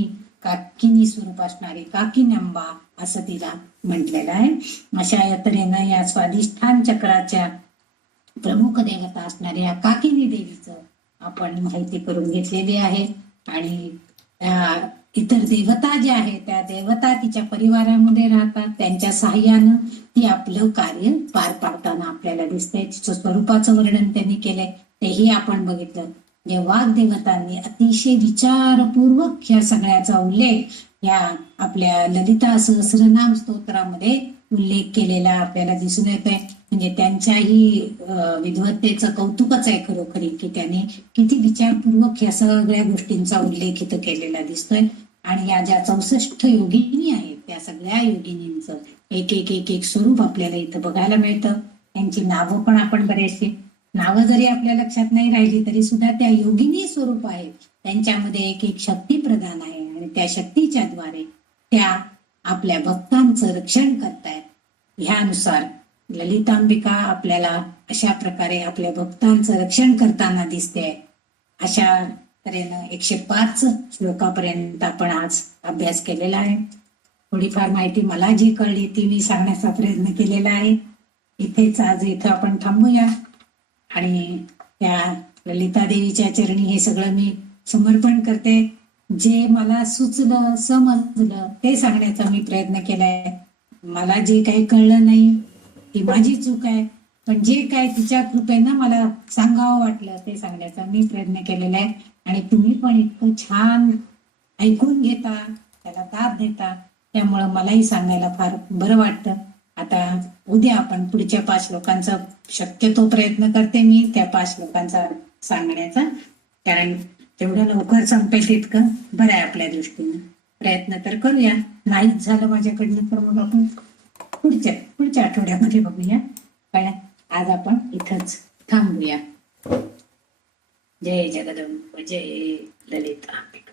काकिनी स्वरूप असणारी काकिनंबा असं तिला म्हटलेलं आहे. अशा तऱ्हेनं या स्वाधिष्ठान चक्राच्या प्रमुख देवता असणाऱ्या या काकिनी देवीचं आपण माहिती करून घेतलेली आहे. आणि इतर देवता ज्या आहेत त्या देवता तिच्या परिवारामध्ये राहतात, त्यांच्या सहाय्यानं ती आपलं कार्य पार पाडताना आपल्याला दिसते. तिचं स्वरूपाचं वर्णन त्यांनी केलंय तेही आपण बघितलं. जे वाग्देवतांनी अतिशय विचारपूर्वक या सगळ्याचा उल्लेख या आपल्या ललिता सहस्रनाम स्तोत्रामध्ये उल्लेख केलेला आपल्याला दिसून येत आहे. म्हणजे त्यांच्याही विद्वत्तेचं कौतुकच आहे खरोखरी, की त्यांनी किती विचारपूर्वक ह्या सगळ्या गोष्टींचा उल्लेख इथं केलेला दिसतोय. आणि या ज्या 64 योगिनी आहेत त्या सगळ्या योगिनींचं एक एक एक एक स्वरूप आपल्याला इथं बघायला मिळतं. त्यांची नावं पण आपण बरेचशी नावं जरी आपल्या लक्षात नाही राहिली तरी सुद्धा त्या योगिनी स्वरूप आहेत. त्यांच्यामध्ये एक एक शक्ती प्रधान आहे आणि त्या शक्तीच्या द्वारे त्या आपल्या भक्तांचं रक्षण करतायत. ह्यानुसार ललितांबिका आपल्याला अशा प्रकारे आपल्या भक्तांचं रक्षण करताना दिसते. अशा तऱ्हेनं 105 श्लोकापर्यंत आपण आज अभ्यास केलेला आहे. थोडीफार माहिती मला जी कळली ती मी सांगण्याचा प्रयत्न केलेला आहे. इथं आपण थांबूया आणि त्या ललिता देवीच्या चरणी हे सगळं मी समर्पण करते. जे मला सुचलं समजलं ते सांगण्याचा मी प्रयत्न केलाय. मला जे काही कळलं नाही ती माझी चूक आहे, पण जे काय तिच्या कृपेनं मला सांगावं वाटलं ते सांगण्याचा मी प्रयत्न केलेला आहे. आणि तुम्ही पण इतकं छान ऐकून घेता, त्याला दाद देता, त्यामुळं मलाही सांगायला फार बरं वाटतं. आता उद्या आपण पुढच्या 5 श्लोकांचा शक्यतो प्रयत्न करते मी त्या 5 श्लोकांचा सांगण्याचा, कारण तेवढं लवकर संपेल तितकं बरं आहे आपल्या दृष्टीनं. प्रयत्न तर करूया. नाहीच झालं माझ्याकडनं तर मग आपण पुढच्या आठवड्यामध्ये बघूया. पण आज आपण इथंच थांबूया. जय जगदंब, जय ललितांबिका.